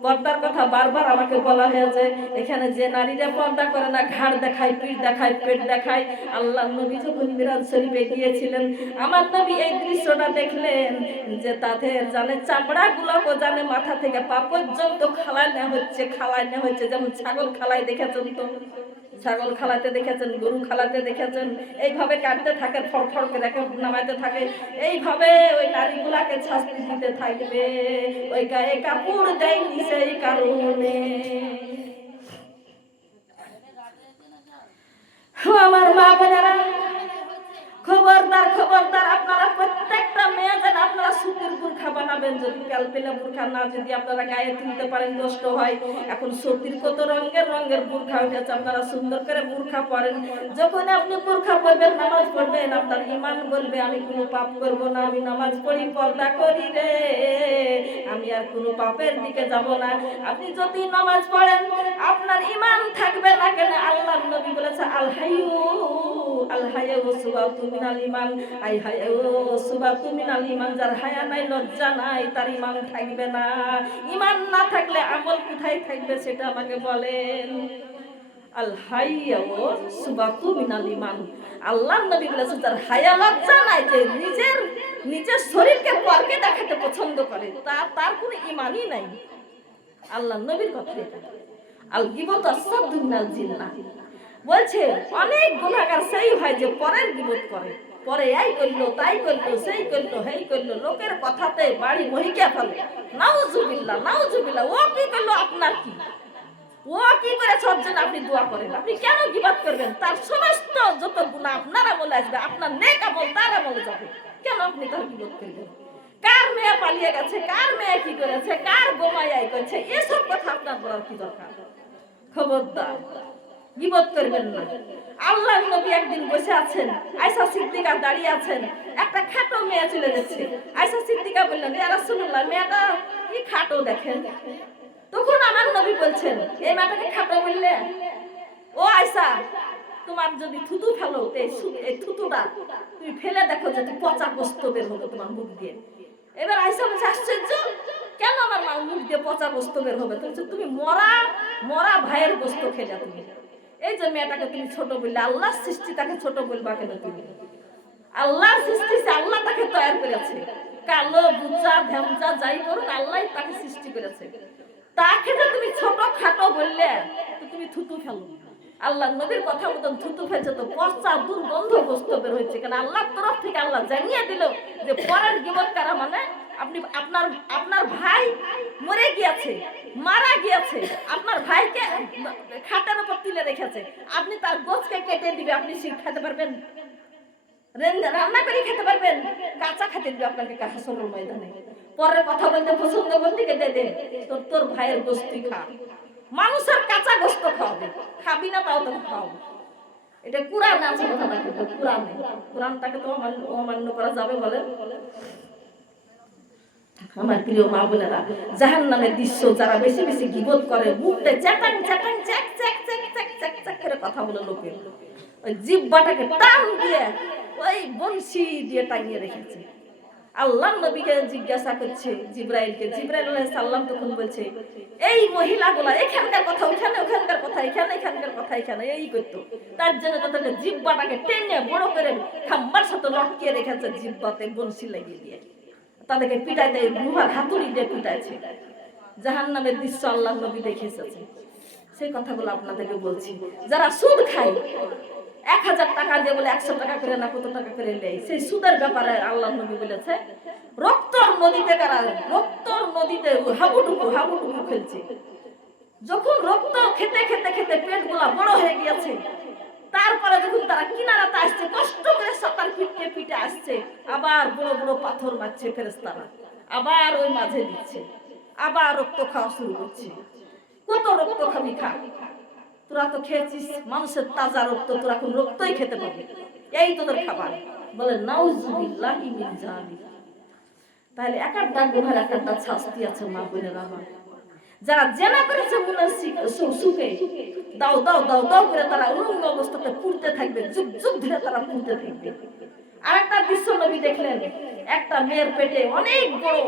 পর্দার কথা বারবার আমাকে বলা হয়েছে। এখানে যে নারীরা পর্দা করে না, ঘাড় দেখায়, পিঠ দেখায়, পেট দেখায়, আল্লাহ নবী যখন মিরাজ শরীফে গিয়েছিলেন, আমার নবী এই দৃশ্যটা দেখলেন যে তাদের জানে চামড়া গুলোকে জানে মাথা থেকে পা পর্যন্ত খালায় নেওয়া হচ্ছে, যেমন ছাগল খালায় দেখেছেন তো, ছাগল খালাতে দেখেছেন, গরু খালাতে দেখেছেন, এইভাবে কাটতে থাকে, ফড়ফড় করে নামাইতে থাকে, এইভাবে ওই নারীগুলাকে শাস্তি দিতে থাকবে। ওই গায়ে কাপড় দেয়নি সেই কারণে। আমার মা বোনেরা, খবরদার খবরদার, আপনারা প্রত্যেকটা মেয়ে যেন আপনারা সুতির বুরখা বানাবেন। যদি কালপেলা বুরখা না যদি আপনারা গায়ে তুলতে পারেন কষ্ট হয়। এখন সুতির কত রঙের রঙের বুরখা উঠেছে, আপনারা সুন্দর করে বুরখা পরেন। যখন আপনি বুরখা পরবেন, নামাজ পড়বেন, আপনার ঈমান বলবে আমি কোনো পাপ করব না, আমি নামাজ পড়ি, পর্দা করি রে, আমি আর কোনো পাপের দিকে যাব না। আপনি যদি নামাজ পড়েন আপনার ঈমান থাকবে না কেন? আল্লাহর নবী বলেছে আল হাইয়ু সুবাতু মিনাল ঈমান, আই হায়াউ সুবাতু মিনাল ঈমান, যার হায়া নাই, লজ্জা নাই, তার ঈমান থাকবে না। ঈমান না থাকলে আমল কোথায় থাকবে সেটা আমাকে বলেন। আল হায়াউ সুবাতু মিনাল ঈমান, আল্লাহর নবী বলেছেন যার হায়া লজ্জা নাই, যে নিজের শরীরকে পরকে দেখাতে পছন্দ করে, তার কোনো ঈমানই নাই। আল্লাহর নবীর কথা এটা। আল গীবত আসাদু মিনাল জিন্নাহ বলছে অনেক গুনাহগার সেই হয় যে পরের গীবত করে, পরে এই করলো, তাই করলো, সেই করলো, হেই করলো, লোকের কথাতে বাড়ি মহিকা ফেলে। নাউজুবিল্লাহ নাউজুবিল্লাহ। ও কি করলো, আপনার কি? ও কি করে সজ্জন আপনি দোয়া করেন? আপনি কেন গীবত করবেন? তার সমস্ত যত গুনাহ আপনার আমলে আসবে, আপনার নেক আমল তার আমলে যাবে। কেন আপনি তার গীবত করবেন? কার মেয়ে পালিয়ে গেছে, কার মেয়ে কি করেছে, কার বোমাই করেছে, এসব কথা আপনার বলার কি দরকার? খবরদার গীবত করবেন না। আল্লাহর নবী একদিন বসে আছেন, আয়েশা সিদ্দিকা দাঁড়িয়ে আছেন, একটা খাটো মেয়ে চলে যাচ্ছে। আয়েশা সিদ্দিকা বললেন ইয়া রাসূলুল্লাহ, মেয়েটা কি খাটো দেখেন। তখন আমার নবী বলছেন এই মেয়েটাকে খাটো বললে? ও আয়েশা, তোমার যদি থুতু ফেলো, এই থুতুটা তুমি ফেলে দেখো যে পচা গোশত বের হবে তোমার মুখ দিয়ে। এবার আয়েশা বলছে আশ্চর্য, কেন আমার মুখ দিয়ে পচা গোশত বের হবে? তুমি মরা ভাইয়ের গোশত খেলে তুমি। এই যে মেয়েটাকে তুমি ছোট বললে, আল্লাহর সৃষ্টি, তাকে ছোট বলবা কেন তুমি? আল্লাহর সৃষ্টি, আল্লাহ তাকে তৈরি করেছে, কালো বুচা ধেমচা যাই করুক আল্লাহ তাকে সৃষ্টি করেছে। তাকে যে তুমি ছোট খাটো বললে, তো তুমি থুতু ফেলো। আল্লাহর নবীর কথা মতন থুতু ফেলছে তো পচা দুর্গন্ধ গোশত বের হয়েছে। কেন? আল্লাহর তরফ থেকে আল্লাহ জানিয়ে দিল যে পরের গীবত করা মানে আপনি আপনার ভাই মরে গিয়েছে, মারা গিয়েছে, আপনার ভাইকে খাটের উপর তুলে রেখেছে, আপনি তার গোছকে কেটে দিবে, আপনি খেতে পারবেন? রান্না করে খেতে পারবেন? কাঁচা খেতে দিবে আপনাকে হাসরের ময়দানে। পরের কথা বলতে পছন্দ করতে দে দে, তোর ভাইয়ের গোশত খা। মানুষের কাঁচা গোশত খাওয়াবে, খাবি না তাও তো খাও। এটা কুরআন আছে কথাটা, কিন্তু কুরআনটাকে তো অমান্য করা যাবে বলেন? আমার প্রিয় মা বোনেরা, জাহান্নামের দৃশ্য যারা বেশি বেশি গীবত করে, মুখটা চ্যাটাং চ্যাটাং চ্যাক চ্যাক চ্যাক চ্যাক চ্যাক চ্যাক করে কথা বলে লোকের, ওই জিহ্বাটাকে টান দিয়ে ওই বংশী দিয়ে টাঙিয়ে রেখেছে। আল্লাহর নবীকে জিজ্ঞাসা করছে জিবরাইলকে, জিবরাইল আলাইহিস সালাম তখন বলছে এই মহিলাগুলা এখানকার কথা ওখানে, ওখানকার কথা এখানে, এখানকার কথা এখানে, এই করতো। তার জন্য তাদের জিহ্বাটাকে টেনে বড় করে খাম্বার সাথে লটকিয়ে রেখেছে, জিহ্বাতে বংশী লাগিয়ে দিয়ে তাদেরকে পিটাইতে, লোহার হাতুড়ি দিয়ে পিটাইছে। জাহান্নামের দৃশ্য আল্লাহর নবী দেখে এসেছে। সেই কথাগুলো আপনাদেরকে বলছি। যারা সুদ খায়, 1000 টাকা দিয়ে বলে 100 টাকা করে না কত টাকা করে নেয়, সেই সুদের ব্যাপারে আল্লাহর নবী বলেছে রক্তর নদীতে কারা, রক্তর নদীতে হাবুডুবু খেলছে। যখন রক্ত খেতে খেতে খেতে পেটগুলা বড় হয়ে গিয়েছে, তারপরে যখন তারা কিনারাতে আসছে, কষ্ট করে সাঁতার পিটে পিটে আসছে, আবার বড় বড় পাথর মারছে ফেরেশতারা, আবার ওই মাঝে দিচ্ছে, আবার রক্ত খাওয়া শুরু করছে। কত রক্ত খাবি খা, তোরা তো খেয়েছিস মানুষের তাজা রক্ত, তোরা এখন রক্তই খেতে পারবি, এই তোদের খাবার। বলে নাউজুবিল্লাহি মিন যালিক। তাহলে এক একটা গুনার এক একটা শাস্তি আছে মা বোনেরা আমার। যারা জেনা করেছে মনের সুখে দাও দাও দাও দাও করে তারা উলঙ্গ অবস্থাতে পুড়তে থাকবে, যুগ যুগ ধরে তারা পুড়তে থাকবে। আরেকটা দৃশ্য নবী দেখলেন, একটা মেয়ের পেটে অনেক বড়,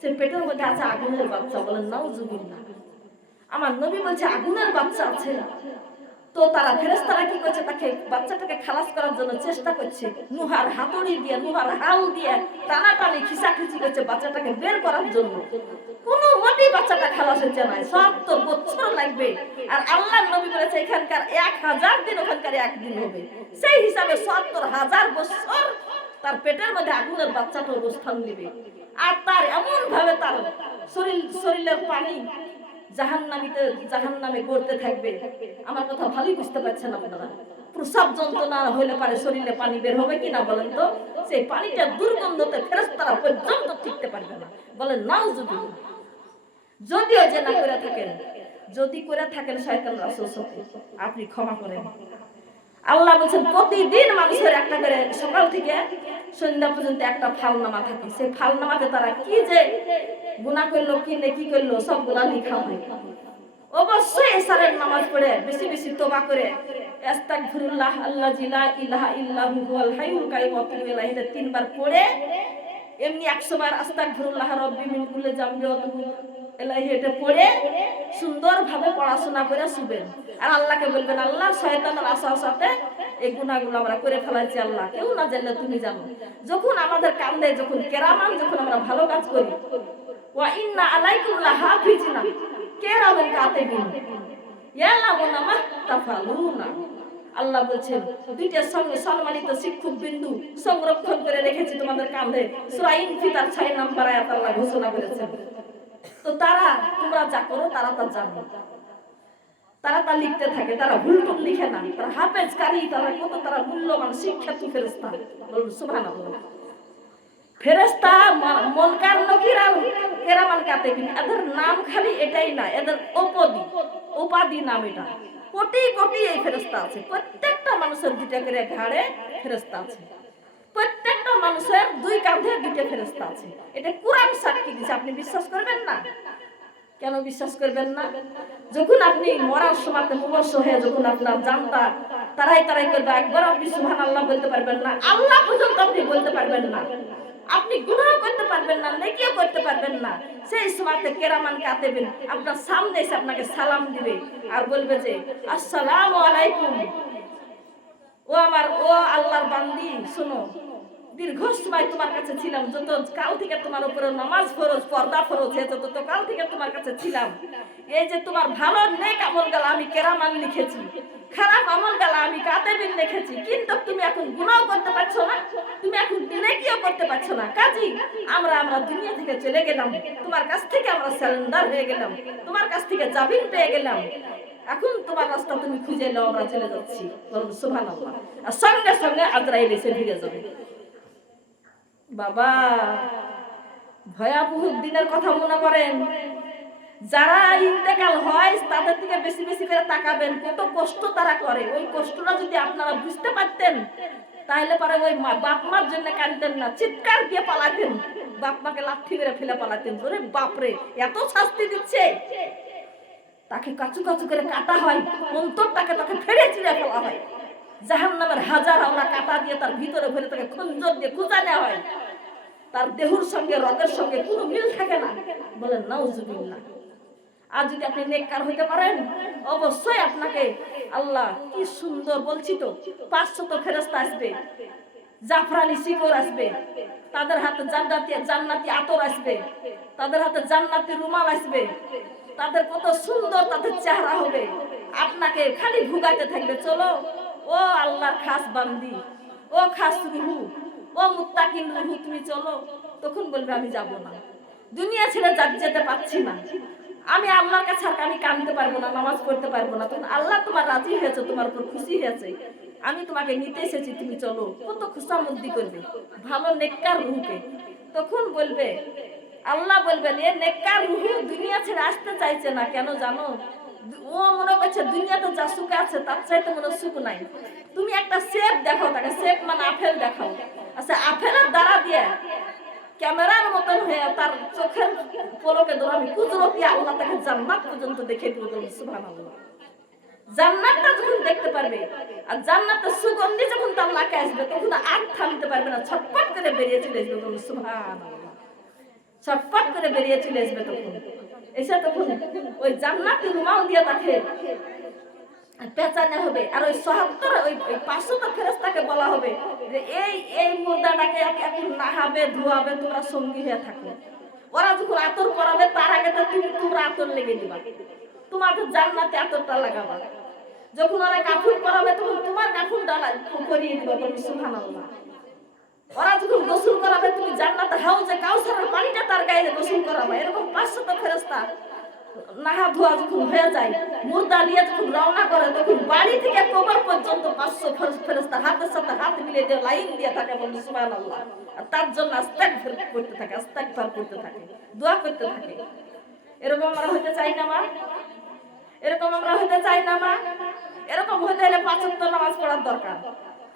সে পেটের মধ্যে আছে আগুনের বাচ্চা। বলেন নাউজুবিল্লাহ। আমার নবী বলছে আগুনের বাচ্চা আছে। তো তারা ফেরেশতারা কি করছে, তাকে বাচ্চাটাকে খালাস করার জন্য চেষ্টা করছে, নুহার হাতুড়ি দিয়ে, নুহার হাল দিয়ে টানাটানি খিচাখিচি করছে বাচ্চাটাকে বের করার জন্য। কোনো মতেই বাচ্চাটা খালাস হচ্ছে না, ৭০ বছর লাগবে। আর আল্লাহর নবী বলেছে এখানকার ১০০০ দিন ওখানকার একদিন হবে। সেই হিসাবে ৭০,০০০ বছর তার পেটের মধ্যে আগুনের বাচ্চাটা অবস্থান নেবে। আর তার এমন ভাবে তার শরীরের পানি জাহান্নামে করতে থাকবে। আমার কথা ভালোই বুঝতে পারছেন আপনারা। প্রসাব যন্ত্রণা হইলে পারে শরীরে পানি বের হবে কিনা বলেন তো? সেই পানিটা দুর্গন্ধতে ফেরেশতারা পর্যন্ত টিকতে পারবে না। বলেন নাউজুবিল্লাহ। যদিও জেনা করে থাকেন, যদি করে থাকেন শয়তান রাসূল আপনি ক্ষমা করেন। আল্লাহ বলেন প্রতিদিন মানুষের একটা করে সকাল থেকে সন্ধ্যা পর্যন্ত একটা ফালনামা থাকে। সেই ফালনামাতে তারা কি যে গুনাহ করলো, কি নেকি করলো, সবগুলা লেখা হয়। অবশ্যই এশারের নামাজ পড়ে বেশি বেশি তওবা করে আস্তাগফিরুল্লাহ আল্লাযী লা ইলাহা ইল্লা হুয়াল হাইয়ুল কাইয়ুম ওয়া তুবু ইলাইহি ৩ বার পড়ে, এমনি ১০০ বার আস্তাগফিরুল্লাহ রাব্বি মিন কুল্লি যামবি ওয়া তুবু ইলাইহি এটা পড়ে সুন্দরভাবে পড়াশোনা করে শুবেন। আর আল্লাহকে বলবেন আল্লাহ শয়তানের ওয়াসওয়াসাতে এই গুনাহগুলো আমরা করে ফেলাইছি, আল্লাহ কেউ না জানলে তুমি জানো। যখন আমাদের কান্দে, যখন কেরামান, যখন আমরা ভালো কাজ করি, ওয়া ইন্না আলাইকুম লাহাফিজিনা কিরামান কাতিবিন ইয়ালামুনা মা তাফালুনা। আল্লাহ বলছেন দুইটার সঙ্গে সম্মানিত শিক্ষক বিন্দু সংরক্ষণ করে রেখেছি তোমাদের কাঁধে। সূরা ইনফিতার ৬ নম্বর আয়াত আল্লাহ ঘোষণা করেছেন। তো তারা, তোমরা যা করো তারা তা জানে, তারা তা লিখতে থাকে, তারা ভুল টুল লিখে না, তারা হাফেজ কারি, তারা কত তারা মূল্যবান শিক্ষার্থী ফেরেশতা। বলুন সুবহানাল্লাহ। ফেরেশতা মুনকার নকির আর কিরামান কাতিবিন, এদের নাম খালি এটাই না, এদের উপাধি নাম এটা। কোটি কোটি এই ফেরেশতা আছে। প্রত্যেকটা মানুষের দুইটা করে ঘাড়ে ফেরেশতা আছে, প্রত্যেকটা মানুষের দুই কাঁধে দুইটা ফেরেশতা আছে। এটা কুরআন সাক্ষী দিচ্ছে। আপনি বিশ্বাস করবেন না? কেন বিশ্বাস করবেন না? যখন আপনি মরার সময় মুমূর্ষ হয়ে যখন আপনার জানটা তারাই করবে, একবার আপনি সুবহানাল্লাহ বলতে পারবেন না, আল্লাহ পর্যন্ত আপনি বলতে পারবেন না, আপনি গুনাহ করতে পারবেন না, নেকিও করতে পারবেন না। সেই সময়তে কিরামান কাতিবিন আপনার সামনে এসে আপনাকে সালাম দিবে আর বলবে যে আসসালামু আলাইকুম, ও আল্লাহর বান্দি, শোনো, দীর্ঘ সময় তোমার কাছে ছিলাম, যত কাল থেকে তোমার উপরে নামাজ ফরজ, পর্দা ফরজ হয়েছে, তত কাল থেকে তোমার কাছে ছিলাম। এই যে তোমার ভালো নেক আমল গালা আমি কিরামান লিখেছি, খারাপ আমল গালা আমি কাতিবিন লিখেছি, কিন্তু তুমি এখন গুনাহ করতে পারছো না, তুমি এখন নেকিও করতে পারছো না। কাজী আমরা দুনিয়া থেকে চলে গেলাম, তোমার কাছ থেকে আমরা সারেন্ডার হয়ে গেলাম, তোমার কাছ থেকে জামিন পেয়ে গেলাম, এখন তোমার রাস্তা তুমি খুঁজে নাও, আমরা চলে যাচ্ছি। বলুন সুবহানাল্লাহ। আর সঙ্গে সঙ্গে আজরাইল এসে ভিড়ে যাবে। বাবা, ভয়াবহ দিনের কথা মনে করেন। যারা ইন্তেকাল হয় তাদের দিকে বেশি বেশি করে তাকাবেন, কত কষ্ট তারা করে। ওই কষ্টটা যদি আপনারা বুঝতে পারতেন, তাহলে পরে ওই বাপ মার জন্য কাঁদতেন না, চিৎকার দিয়ে পালাতেন, বাপ মাকে লাঠি মেরে ফেলে পালাতেন। ওরে বাপরে, এত শাস্তি দিচ্ছে, তাকে কাচু কাচু করে কাটা হয়, অন্তরটাকে তাকে ফেড়ে চিড়ে ফেলা হয়, জাহান্নামের হাজার হাওলা কাটা দিয়ে তার ভিতরে ভরে তাকে খঞ্জর দিয়ে খুঁজা নেওয়া হয়, তার দেহুর সঙ্গে রগের সঙ্গে কোনো মিল থাকে না। বলেন নাউজুবিল্লাহ। আর যদি আপনি নেককার হইতে পারেন, অবশ্যই আপনাকে আল্লাহ কি সুন্দর বলছি তো, ৫০০ ফেরেশতা আসবে, জাফরানি শিকড় আসবে, তাদের হাতে জান্নাতি আতর আসবে, তাদের হাতে জান্নাতি রুমাল আসবে, তাদের কত সুন্দর তাদের চেহারা হবে, আপনাকে খালি ভুগাইতে থাকবে, চলো ও আল্লাহর খাস বান্দি, ও খাস রুহু, ও মুত্তাকিন রুহু, তুমি চলো। তখন বলবে আমি যাব না, দুনিয়া ছেড়ে যেতে পারছি না, আমি আল্লাহর কাছে আমি কাঁদতে পারবো না, নামাজ পড়তে পারবো না। তখন আল্লাহ তোমার রাজি হয়েছে, তোমার উপর খুশি হয়েছে, আমি তোমাকে নিতে এসেছি, তুমি চলো। কত খুশামদ্দি করবে ভালো নেককার রুহুকে। তখন বলবে, আল্লাহ বলবেন এ নেককার রুহু দুনিয়া ছেড়ে আসতে চাইছে না কেন জানো? ও মনে করছে দুনিয়াতে যা সুখ আছে তার চাইতে মনে সুখ নাই। তুমি একটা সেফ দেখাও তাকে, সেফ মানে আপেল দেখাও, আচ্ছা আপেলের দ্বারা দিয়ে ক্যামেরার মতন হয়ে তার চোখের পলকে ধরে আমি কুদরতি আল্লাহ তাকে জান্নাত পর্যন্ত দেখে দেব। সুবহানাল্লাহ। জান্নাতটা যখন দেখতে পারবে আর জান্নাতের সুগন্ধি যখন তার নাকে আসবে তখন আর থামতে পারবে না, ছটপট করে বেরিয়ে চলে আসবে। বলুন সুবহানাল্লাহ। ছটপট করে বেরিয়ে চলে আসবে তখন। এসে তখন ওই জান্নাতি রুমাল দিয়ে তাকে পেঁচানো হবে। আর ওই ৭৭ ওই ৫০০ ফেরেশতাকে বলা হবে যে এই মুর্দাটাকে এখন নাহাবে ধোয়াবে, তোমরা সঙ্গী হয়ে থাকো। ওরা যখন আতর করাবে তার আগে তো তোমরা আতর লেগে দিবা, তোমাদের জান্নাতে আতরটা লাগাবা। যখন ওরা কাফন করাবে তখন তোমার কাফনটা করিয়ে দিবা। বলুন সুবহানাল্লাহ। ওরা যখন গোসল করাবে তুমি জান্নাতে হাউজে কাউসারের পানিটা তার গায়ে গোসল করাবে। এরকম ৫০০ ফেরেশতা নাহা ধোয়া যখন হয়ে যায়, মুর্দা নিয়ে যখন রওনা করে তখন বাড়ি থেকে কবর পর্যন্ত ৫০০ ফেরেশতা হাতের সাথে হাত মিলিয়ে দিয়ে লাইন দিয়ে থাকে। বলুন সুবহানাল্লাহ। আর তার জন্য আস্তাগফির করতে থাকে, আস্তাগফার করতে থাকে, দোয়া করতে থাকে। এরকম আমরা হতে চাই না মা? এরকম আমরা হতে চাই না মা? এরকম হতে হলে ৫ ওয়াক্ত নামাজ পড়ার দরকার।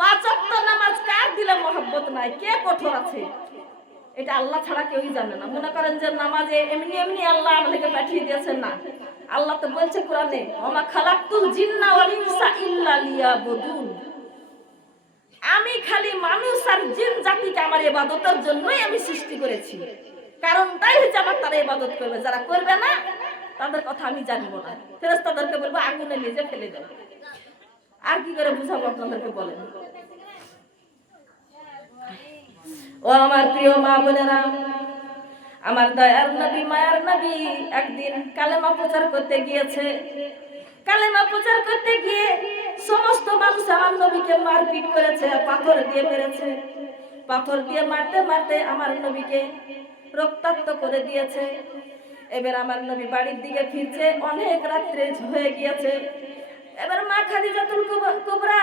৫ ওয়াক্ত নামাজ কার দিলে মহব্বত নাই, কে কঠোর আছে, এটা আল্লাহ ছাড়া কেউই জানে না। মনে করেন যে নামাজে এমনি এমনি আল্লাহ আমাদেরকে পাঠিয়ে দিয়েছেন না। আল্লাহ তো বলছে কোরআনে, ওমা খালাকতুল জিন্না ওয়াল ইনসা ইল্লা লিয়াবুদুন। আমি খালি মানুষ আর জিন জাতিকে আমার ইবাদতের জন্যই আমি সৃষ্টি করেছি। কারণটাই হচ্ছে আমার তারা ইবাদত করবে, যারা করবে না তাদের কথা আমি জানবো না। ফেরেশতাদেরকে বলবো আগুনে নিজে ফেলে দাও। আর কি করে বুঝাবো আপনাদেরকে বলেন? ও আমার প্রিয় মা বোনেরা, আমার দয়ার নবী মায়ার নবী একদিন কালেমা প্রচার করতে গিয়েছে। কালেমা প্রচার করতে গিয়ে সমস্ত মানুষ আমার নবীকে মারপিট করেছে, পাথর দিয়ে মেরেছে। পাথর দিয়ে মারতে মারতে আমার নবীকে রক্তাক্ত করে দিয়েছে। এবার আমার নবী বাড়ির দিকে ফিরছে, অনেক রাত্রে হয়ে গিয়েছে। এবার মা খাদিজাতুল কুবরা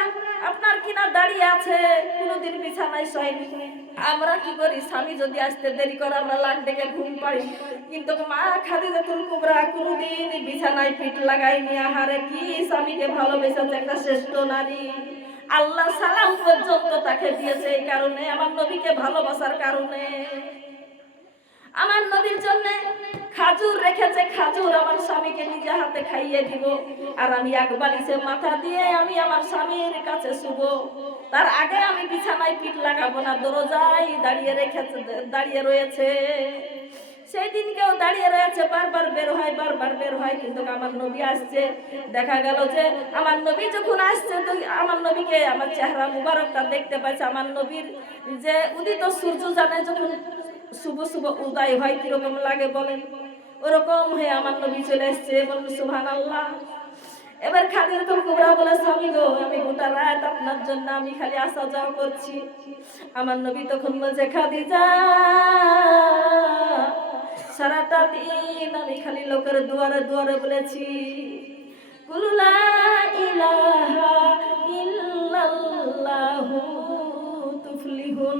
আপনার কিনা দাঁড়িয়ে আছে, কোনোদিন বিছানায় শোয়নি। আমরা কি করি, স্বামী যদি আসতে দেরি করে আমরা লাখ ডেকে ঘুম পাড়ি, কিন্তু মা খাদিজাতুল কুবরা কোনোদিন বিছানায় পিঠ লাগায়নি। আহারে কি স্বামীকে ভালোবেসেছে, একটা শ্রেষ্ঠ নারী। আল্লাহ সালাম পর্যন্ত তাকে দিয়েছে এই কারণে, আমার নবীকে ভালোবাসার কারণে। আমার নবীর জন্য খাজুর রেখেছে, খাজুর আমার স্বামীকে নিজে হাতে খাইয়ে দিব। আর আমি এক বালিশে মাথা দিয়ে আমি আমার স্বামীর কাছে শুব। তার আগে আমি বিছানায় পিঠ লাগাবো না, দরজায় দাঁড়িয়ে রয়েছে। সেই দিনকেও দাঁড়িয়ে রয়েছে, বারবার বের হয়, বারবার বের হয়। কিন্তু আমার নবী আসছে, দেখা গেল যে আমার নবী যখন আসছে তো আমার নবীকে আমার চেহারা মুবারকটা দেখতে পাচ্ছে। আমার নবীর যে উদিত সূর্য জানে যখন শুভ শুভ উদয় হয় কিরকম লাগে বলেন, ওরকম হয়ে আমার নবী চলে এসছে। বলুন সুবহানাল্লাহ। এবার খাদিজাতুল কুবরা বলে, স্বামী গো, আমি গোটা রাত আপনার জন্য আমি খালি আসা যাওয়া করছি। আমার নবী তখন বলছে, খাদিজা, সারাটা দিন আমি খালি লোকের দুয়ারে দুয়ারে বলেছি কুল লা ইলাহা ইল্লাল্লাহু তুফলিহুন,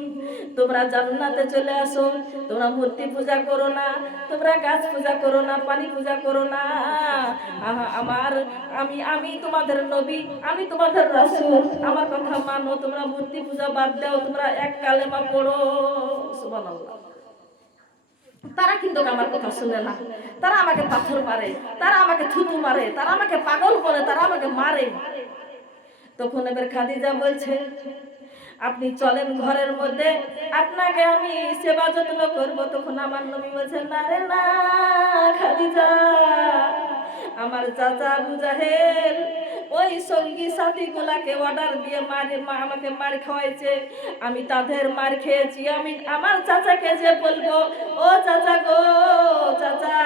তোমরা জান্নাতে চলে আসো। তোমরা মূর্তি পূজা করো না, তোমরা গাছ পূজা করো না, পানি পূজা করো না। আমি তোমাদের নবী, আমি তোমাদের রাসূল, আমার কথা মানো। তোমরা মূর্তি পূজা বাদ দাও, তোমরা এক কালেমা পড়ো। সুবহানাল্লাহ। তারা কিন্তু আমার কথা শুনে না, তারা আমাকে পাথর মারে, তারা আমাকে থুতু মারে, তারা আমাকে পাগল বলে, তারা আমাকে মারে। তখন এবার খাদিজা বলছে, আপনি চলেন ঘরের মধ্যে, আপনাকে আমি সেবা যত্ন করবো। তখন আমার নবী বলছেন, না রে না খাদিজা, আমার চাচা আবু জাহেল ওই সঙ্গী সাথী গুলাকে অর্ডার দিয়ে আমাকে মার খাওয়াইছে, আমি তাদের মার খেয়েছি। আমি আমার চাচাকে যে বলবো, ও চাচা গো, চাচা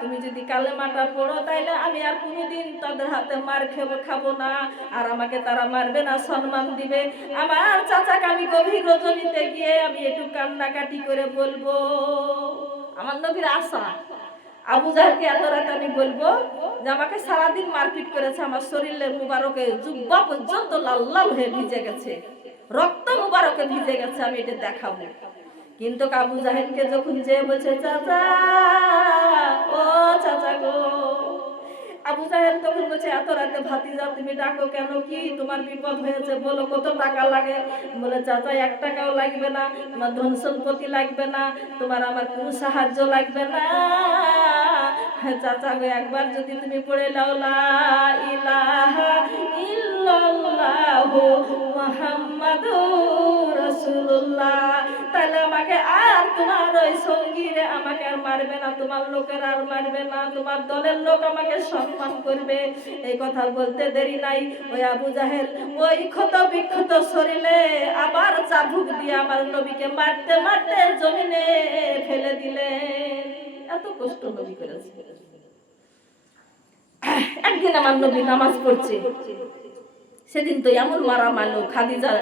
তুমি যদি কালেমাটা পড়ো তাইলে আমি আর কোনোদিন তাদের হাতে মার খাবো না, আর আমাকে তারা মারবে না, সম্মান দিবে। আমার চাচাকে আমি গভীর রজনীতে গিয়ে আমি একটু কান্নাকাটি করে বলবো। আমার নবীর আশা, আবু জাহেলকে এত রাতে আমি বলবো যে আমাকে সারাদিন মারপিট করেছে, আমার শরীরের মুবারকে জুব্বা পর্যন্ত লাল লাল হয়ে ভিজে গেছে, রক্ত মুবারকে ভিজে গেছে, আমি এটা দেখাবো। কিন্তু আবু জাহেলকে যখন যে বলছে, চাচা, ও চাচা গো, আবু জাহেল তখন বলছে, এত রাতে ভাতিজা তুমি ডাকো কেন, কি তোমার বিপদ হয়েছে, বলো কত টাকা লাগে? বলে, চাচা 1 টাকাও লাগবে না, তোমার ধন সম্পত্তি লাগবে না, তোমার আমার কোনো সাহায্য লাগবে না, চাচা গো একবার যদি তুমি পড়ে লাও লা ইলাহা ইল্লাল্লাহু মুহাম্মাদুর রাসূলুল্লাহ, তাহলে আমাকে আর তোমার ওই সঙ্গীরে আমাকে আর মারবে না, তোমার লোকের আর মারবে না, তোমার দলের লোক আমাকে সম্মান করবে। এই কথা বলতে দেরি নাই, ওই আবু জাহেল ওই ক্ষত বিক্ষত শরীরে আবার চাবুক দিয়ে আমার নবীকে মারতে মারতে জমিনে ফেলে দিলেন। এত কষ্ট নবী করেছে। একদিন আমার নবী নামাজ পড়ছে, সেদিন তো এমন মারা মারলো, খাদিজার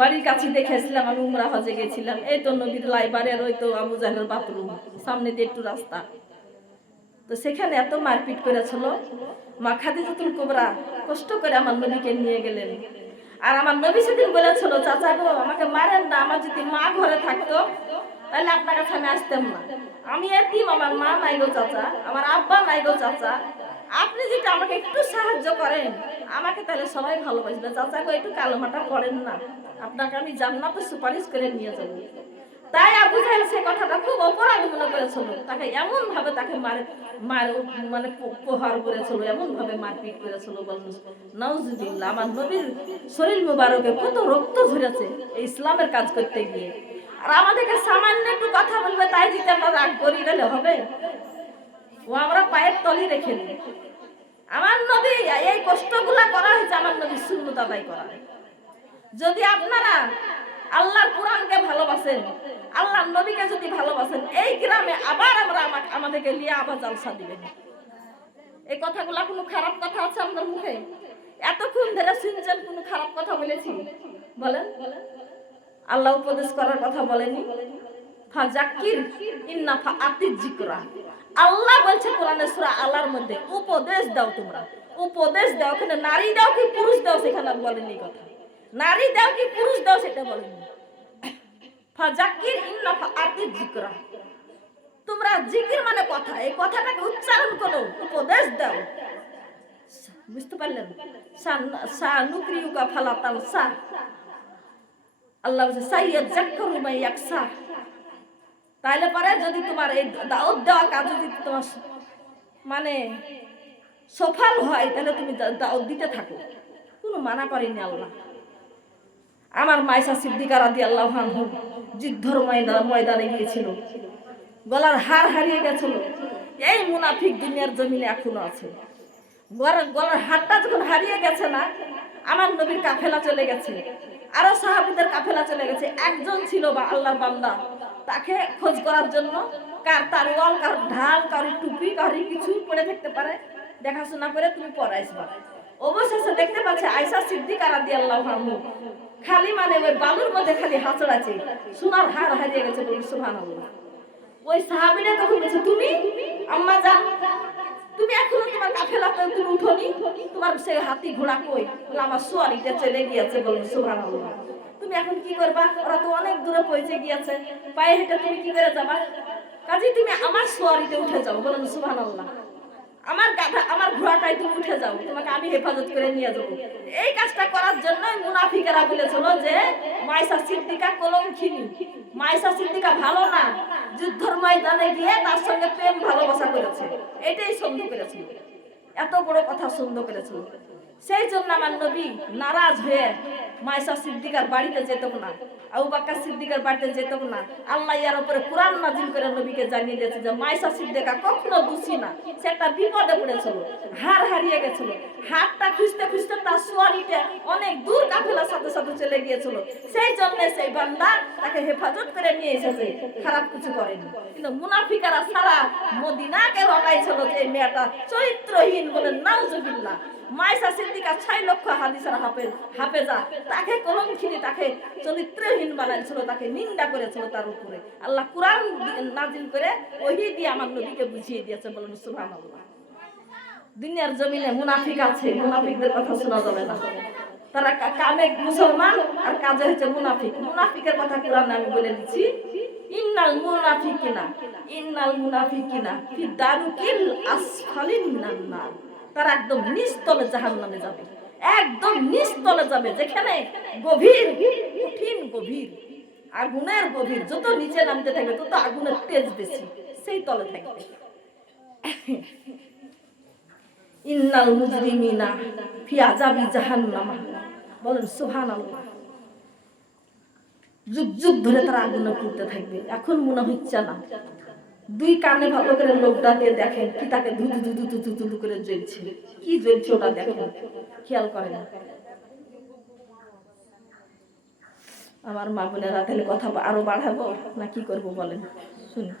বাড়ির কাছে দেখেছিলাম, আমি উমরা হজে গেছিলাম, এই তো নবীর লাইবারের ওই তো আবু জাহেলের বাথরুম, সামনে দিয়ে একটু রাস্তা, তো সেখানে এত মারপিট করেছিল। মা খাদিজাতুল কুবরা কষ্ট করে আমার নবীকে নিয়ে গেলেন। আর আমার নবী সেদিন বলেছিল, চাচা গো আমাকে মারেন না, আমার যদি মা ঘরে থাকতো তাহলে আপনার কাছে আমি আসতাম না, আমি এতিম, আমার মা নাই গো চাচা, আমার আব্বা নাই গো চাচা, আপনি যেটা আমাকে একটু সাহায্য করেন আমাকে তাহলে সবাই ভালোবাসবে, চাচা গো একটু কালেমাটা পড়েন না, আপনাকে আমি জান্নাতে সুপারিশ করে নিয়ে যাবো। তাই আবু জাহেল সে কথাটা খুব অপরাধ মনে করেছিল, তাকে এমন ভাবে তাকে মানে প্রহার করেছিল, এমন ভাবে মারপিট করেছিল, বলেন নাউজুবিল্লাহ। আমার নবীর শরীর মুবারকে কত রক্ত ঝরেছে এই ইসলামের কাজ করতে গিয়ে, আর আমাদেরকে সামান্য একটু কথা বলবে তাই যদি আমরা রাগ করি তাহলে হবে? ও আমরা পায়ের তলি রেখে দিই। আমার নবী এই কষ্টগুলা করা হয়েছে আমার নবীর সুন্নত আদায় করা। যদি আপনারা আল্লাহর কোরআনকে ভালোবাসেন, আল্লাহর নবীকে যদি ভালোবাসেন, এই গ্রামে আবার আমাদেরকে নিয়ে আবার জালসা দিবেন। এই কথাগুলা কোনো খারাপ কথা আছে আমাদের মুখে? এতক্ষণ ধরে শুনছেন কোনো খারাপ কথা বলেছি? বলেন, আল্লাহ উপদেশ করার কথা বলেনি? ফাজাক্কির ইন্না ফাআতিজ যিকরা, আল্লাহ বলছে কোরআনের সূরা আলার মধ্যে, উপদেশ দাও, তোমরা উপদেশ দাও। ওখানে নারী দাও কি পুরুষ দাও সেখানে বলেনি কথা, নারী দাও কি পুরুষ দাও সেটা বলেনি। ফাজাক্কির ইন্না ফাআতিজ যিকরা, তোমরা জিকির মানে কথা, এই কথাটাকে উচ্চারণ করো, উপদেশ দাও। বুঝতে পারলেন? সানুকরিউকা ফালা তানসা, আল্লাহ বলছে সাইয়াযাক্কারু মান ইয়াকসা। তাহলে পরে যদি তোমার এই দাওয়াত দেওয়া কাজ যদি তোমার মানে সফল হয় তাহলে তুমি দাওয়াত দিতে থাকো, কোনো মানা করেনি আল্লাহ। আমার মায়েশা সিদ্দিকা রাদিয়াল্লাহু আনহা যুদ্ধের ময়দানে গিয়েছিল, গলার হার হারিয়ে গেছিল। এই মুনাফিক দুনিয়ার জমিনে এখনো আছে। গলার হারটা যখন হারিয়ে গেছে না, আমার নবীর কাফেলা চলে গেছে, আরো সাহাবীদের কাফেলা চলে গেছে। একজন ছিল বা আল্লাহর বান্দা, তাকে খোঁজ করার জন্য কার তারওয়াল, কার ঢাল, কার টুপি, কার কিছু পড়ে থাকতে পারে, দেখাশোনা করে তুমি পরে আসবা। অবশেষে দেখতে পাচ্ছে আয়েশা সিদ্দিকা রাদিয়াল্লাহু আনহা খালি মানে ওই বালুর মধ্যে খালি হাঁচড়াচ্ছে, সোনার হার হারিয়ে গেছে। বলুন সুবহানাল্লাহ। ওই সাহাবীরা তখন বলছে, তুমি আম্মা জান, তুমি এখনো তোমার কাফেলাতে তুমি উঠোনি, তোমার সেই হাতি ঘোড়া কই? বলে আমার সোয়ারিটা চলে গিয়েছে। বলুন সুবহানাল্লাহ। তুমি এখন কি করবা? ওরা তো অনেক দূরে পৌঁছে গিয়েছে, পায়ে হেঁটে তুমি কি করে যাবা? কাজে তুমি আমার সোয়ারিতে উঠে যাও। বলুন সুবহানাল্লাহ। আমার গাধা, আমার ঘোড়াটাই তুমি উঠে যাও, তোমাকে আমি হেফাজত করে নিয়ে যাবো। এই কাজটা করার জন্য মুনাফিকেরা বলেছিল যে মায়েশা সিদ্দিকা কলঙ্কিনী, মায়েশা সিদ্দিকা ভালো না, যুদ্ধের ময়দানে গিয়ে তার সঙ্গে প্রেম ভালোবাসা করেছে, এটাই সন্দেহ করেছিল, এত বড় কথা সন্দেহ করেছিল। সেই জন্য আমার নবী নারাজ হয়ে মায়েশা সিদ্দিকার বাড়িতে যেত না, আবু বকর সিদ্দিকের বাড়িতে যেত না। আল্লাহ এর উপরে কোরআন নাযিল করে নবীকে জানিয়ে দিয়েছে যে মায়েশা সিদ্দিকা কখনো দোষী না, সে একটা বিপদে পড়েছিল, হার হারিয়ে গেছিল, হাতটা খুঁজতে খুঁজতে তার সোয়ারিতে অনেক দূর কাফেলার সাথে সাথে চলে গিয়েছিল। সেই জন্য সেই বান্দা তাকে হেফাজত করে নিয়ে এসেছে, খারাপ কিছু করেনি। কিন্তু মুনাফিকারা সারা মদিনাকে রটাইছিল যে এই মেয়েটা চরিত্রহীন, বলে নাউজুবিল্লাহ। মায়েশা সিদ্দিকা 6 লক্ষ হাদিসের হাফেজা, তাকে কলঙ্কিনী, তাকে চরিত্রহীন বানাইছিল, তাকে নিন্দা করেছিল। তার উপরে আল্লাহ কোরআন নাযিল করে ওহী দিয়ে আমার নবীকে বুঝিয়ে দিয়েছে। বলেন সুবহানাল্লাহ। দুনিয়ার জমিনে মুনাফিক আছে, মুনাফিকদের কথা শোনা যাবে না। তারা কামে মুসলমান আর কাজে হচ্ছে মুনাফিক। মুনাফিকের কথা কোরআনে আমি বলে দিচ্ছি, ইন্নাল মুনাফিকিনা ফি দারুকিল আসফালিন মিনান নার। তারা একদম নিচতলে জাহান্নামে যাবে, একদম নিচতলে যাবে, যেখানে গভীর, কঠিন গভীর, আগুনের গভীর, যত নিচে নামতে থাকবে তত আগুনের তেজ বেশি, সেই তলে থাকবে। ইন্নাল মুজরিমিনা ফি আযাবি জাহান্নাম, বলেন সুবহানাল্লাহ। যুগ যুগ ধরে তারা আগুনে পুড়তে থাকবে। এখন মনে হচ্ছে না, দুই কানে ভালো করে লোকটা দিয়ে দেখেন কি তাকে ধুধু ধুধু ধুধু ধুধু করে জ্বলছে, কি জ্বলছে ওটা দেখেন, খেয়াল করেন। আমার মা বোনেরা, তাহলে কথা আরো বাড়াবো না কি করবো বলেন, শুনি।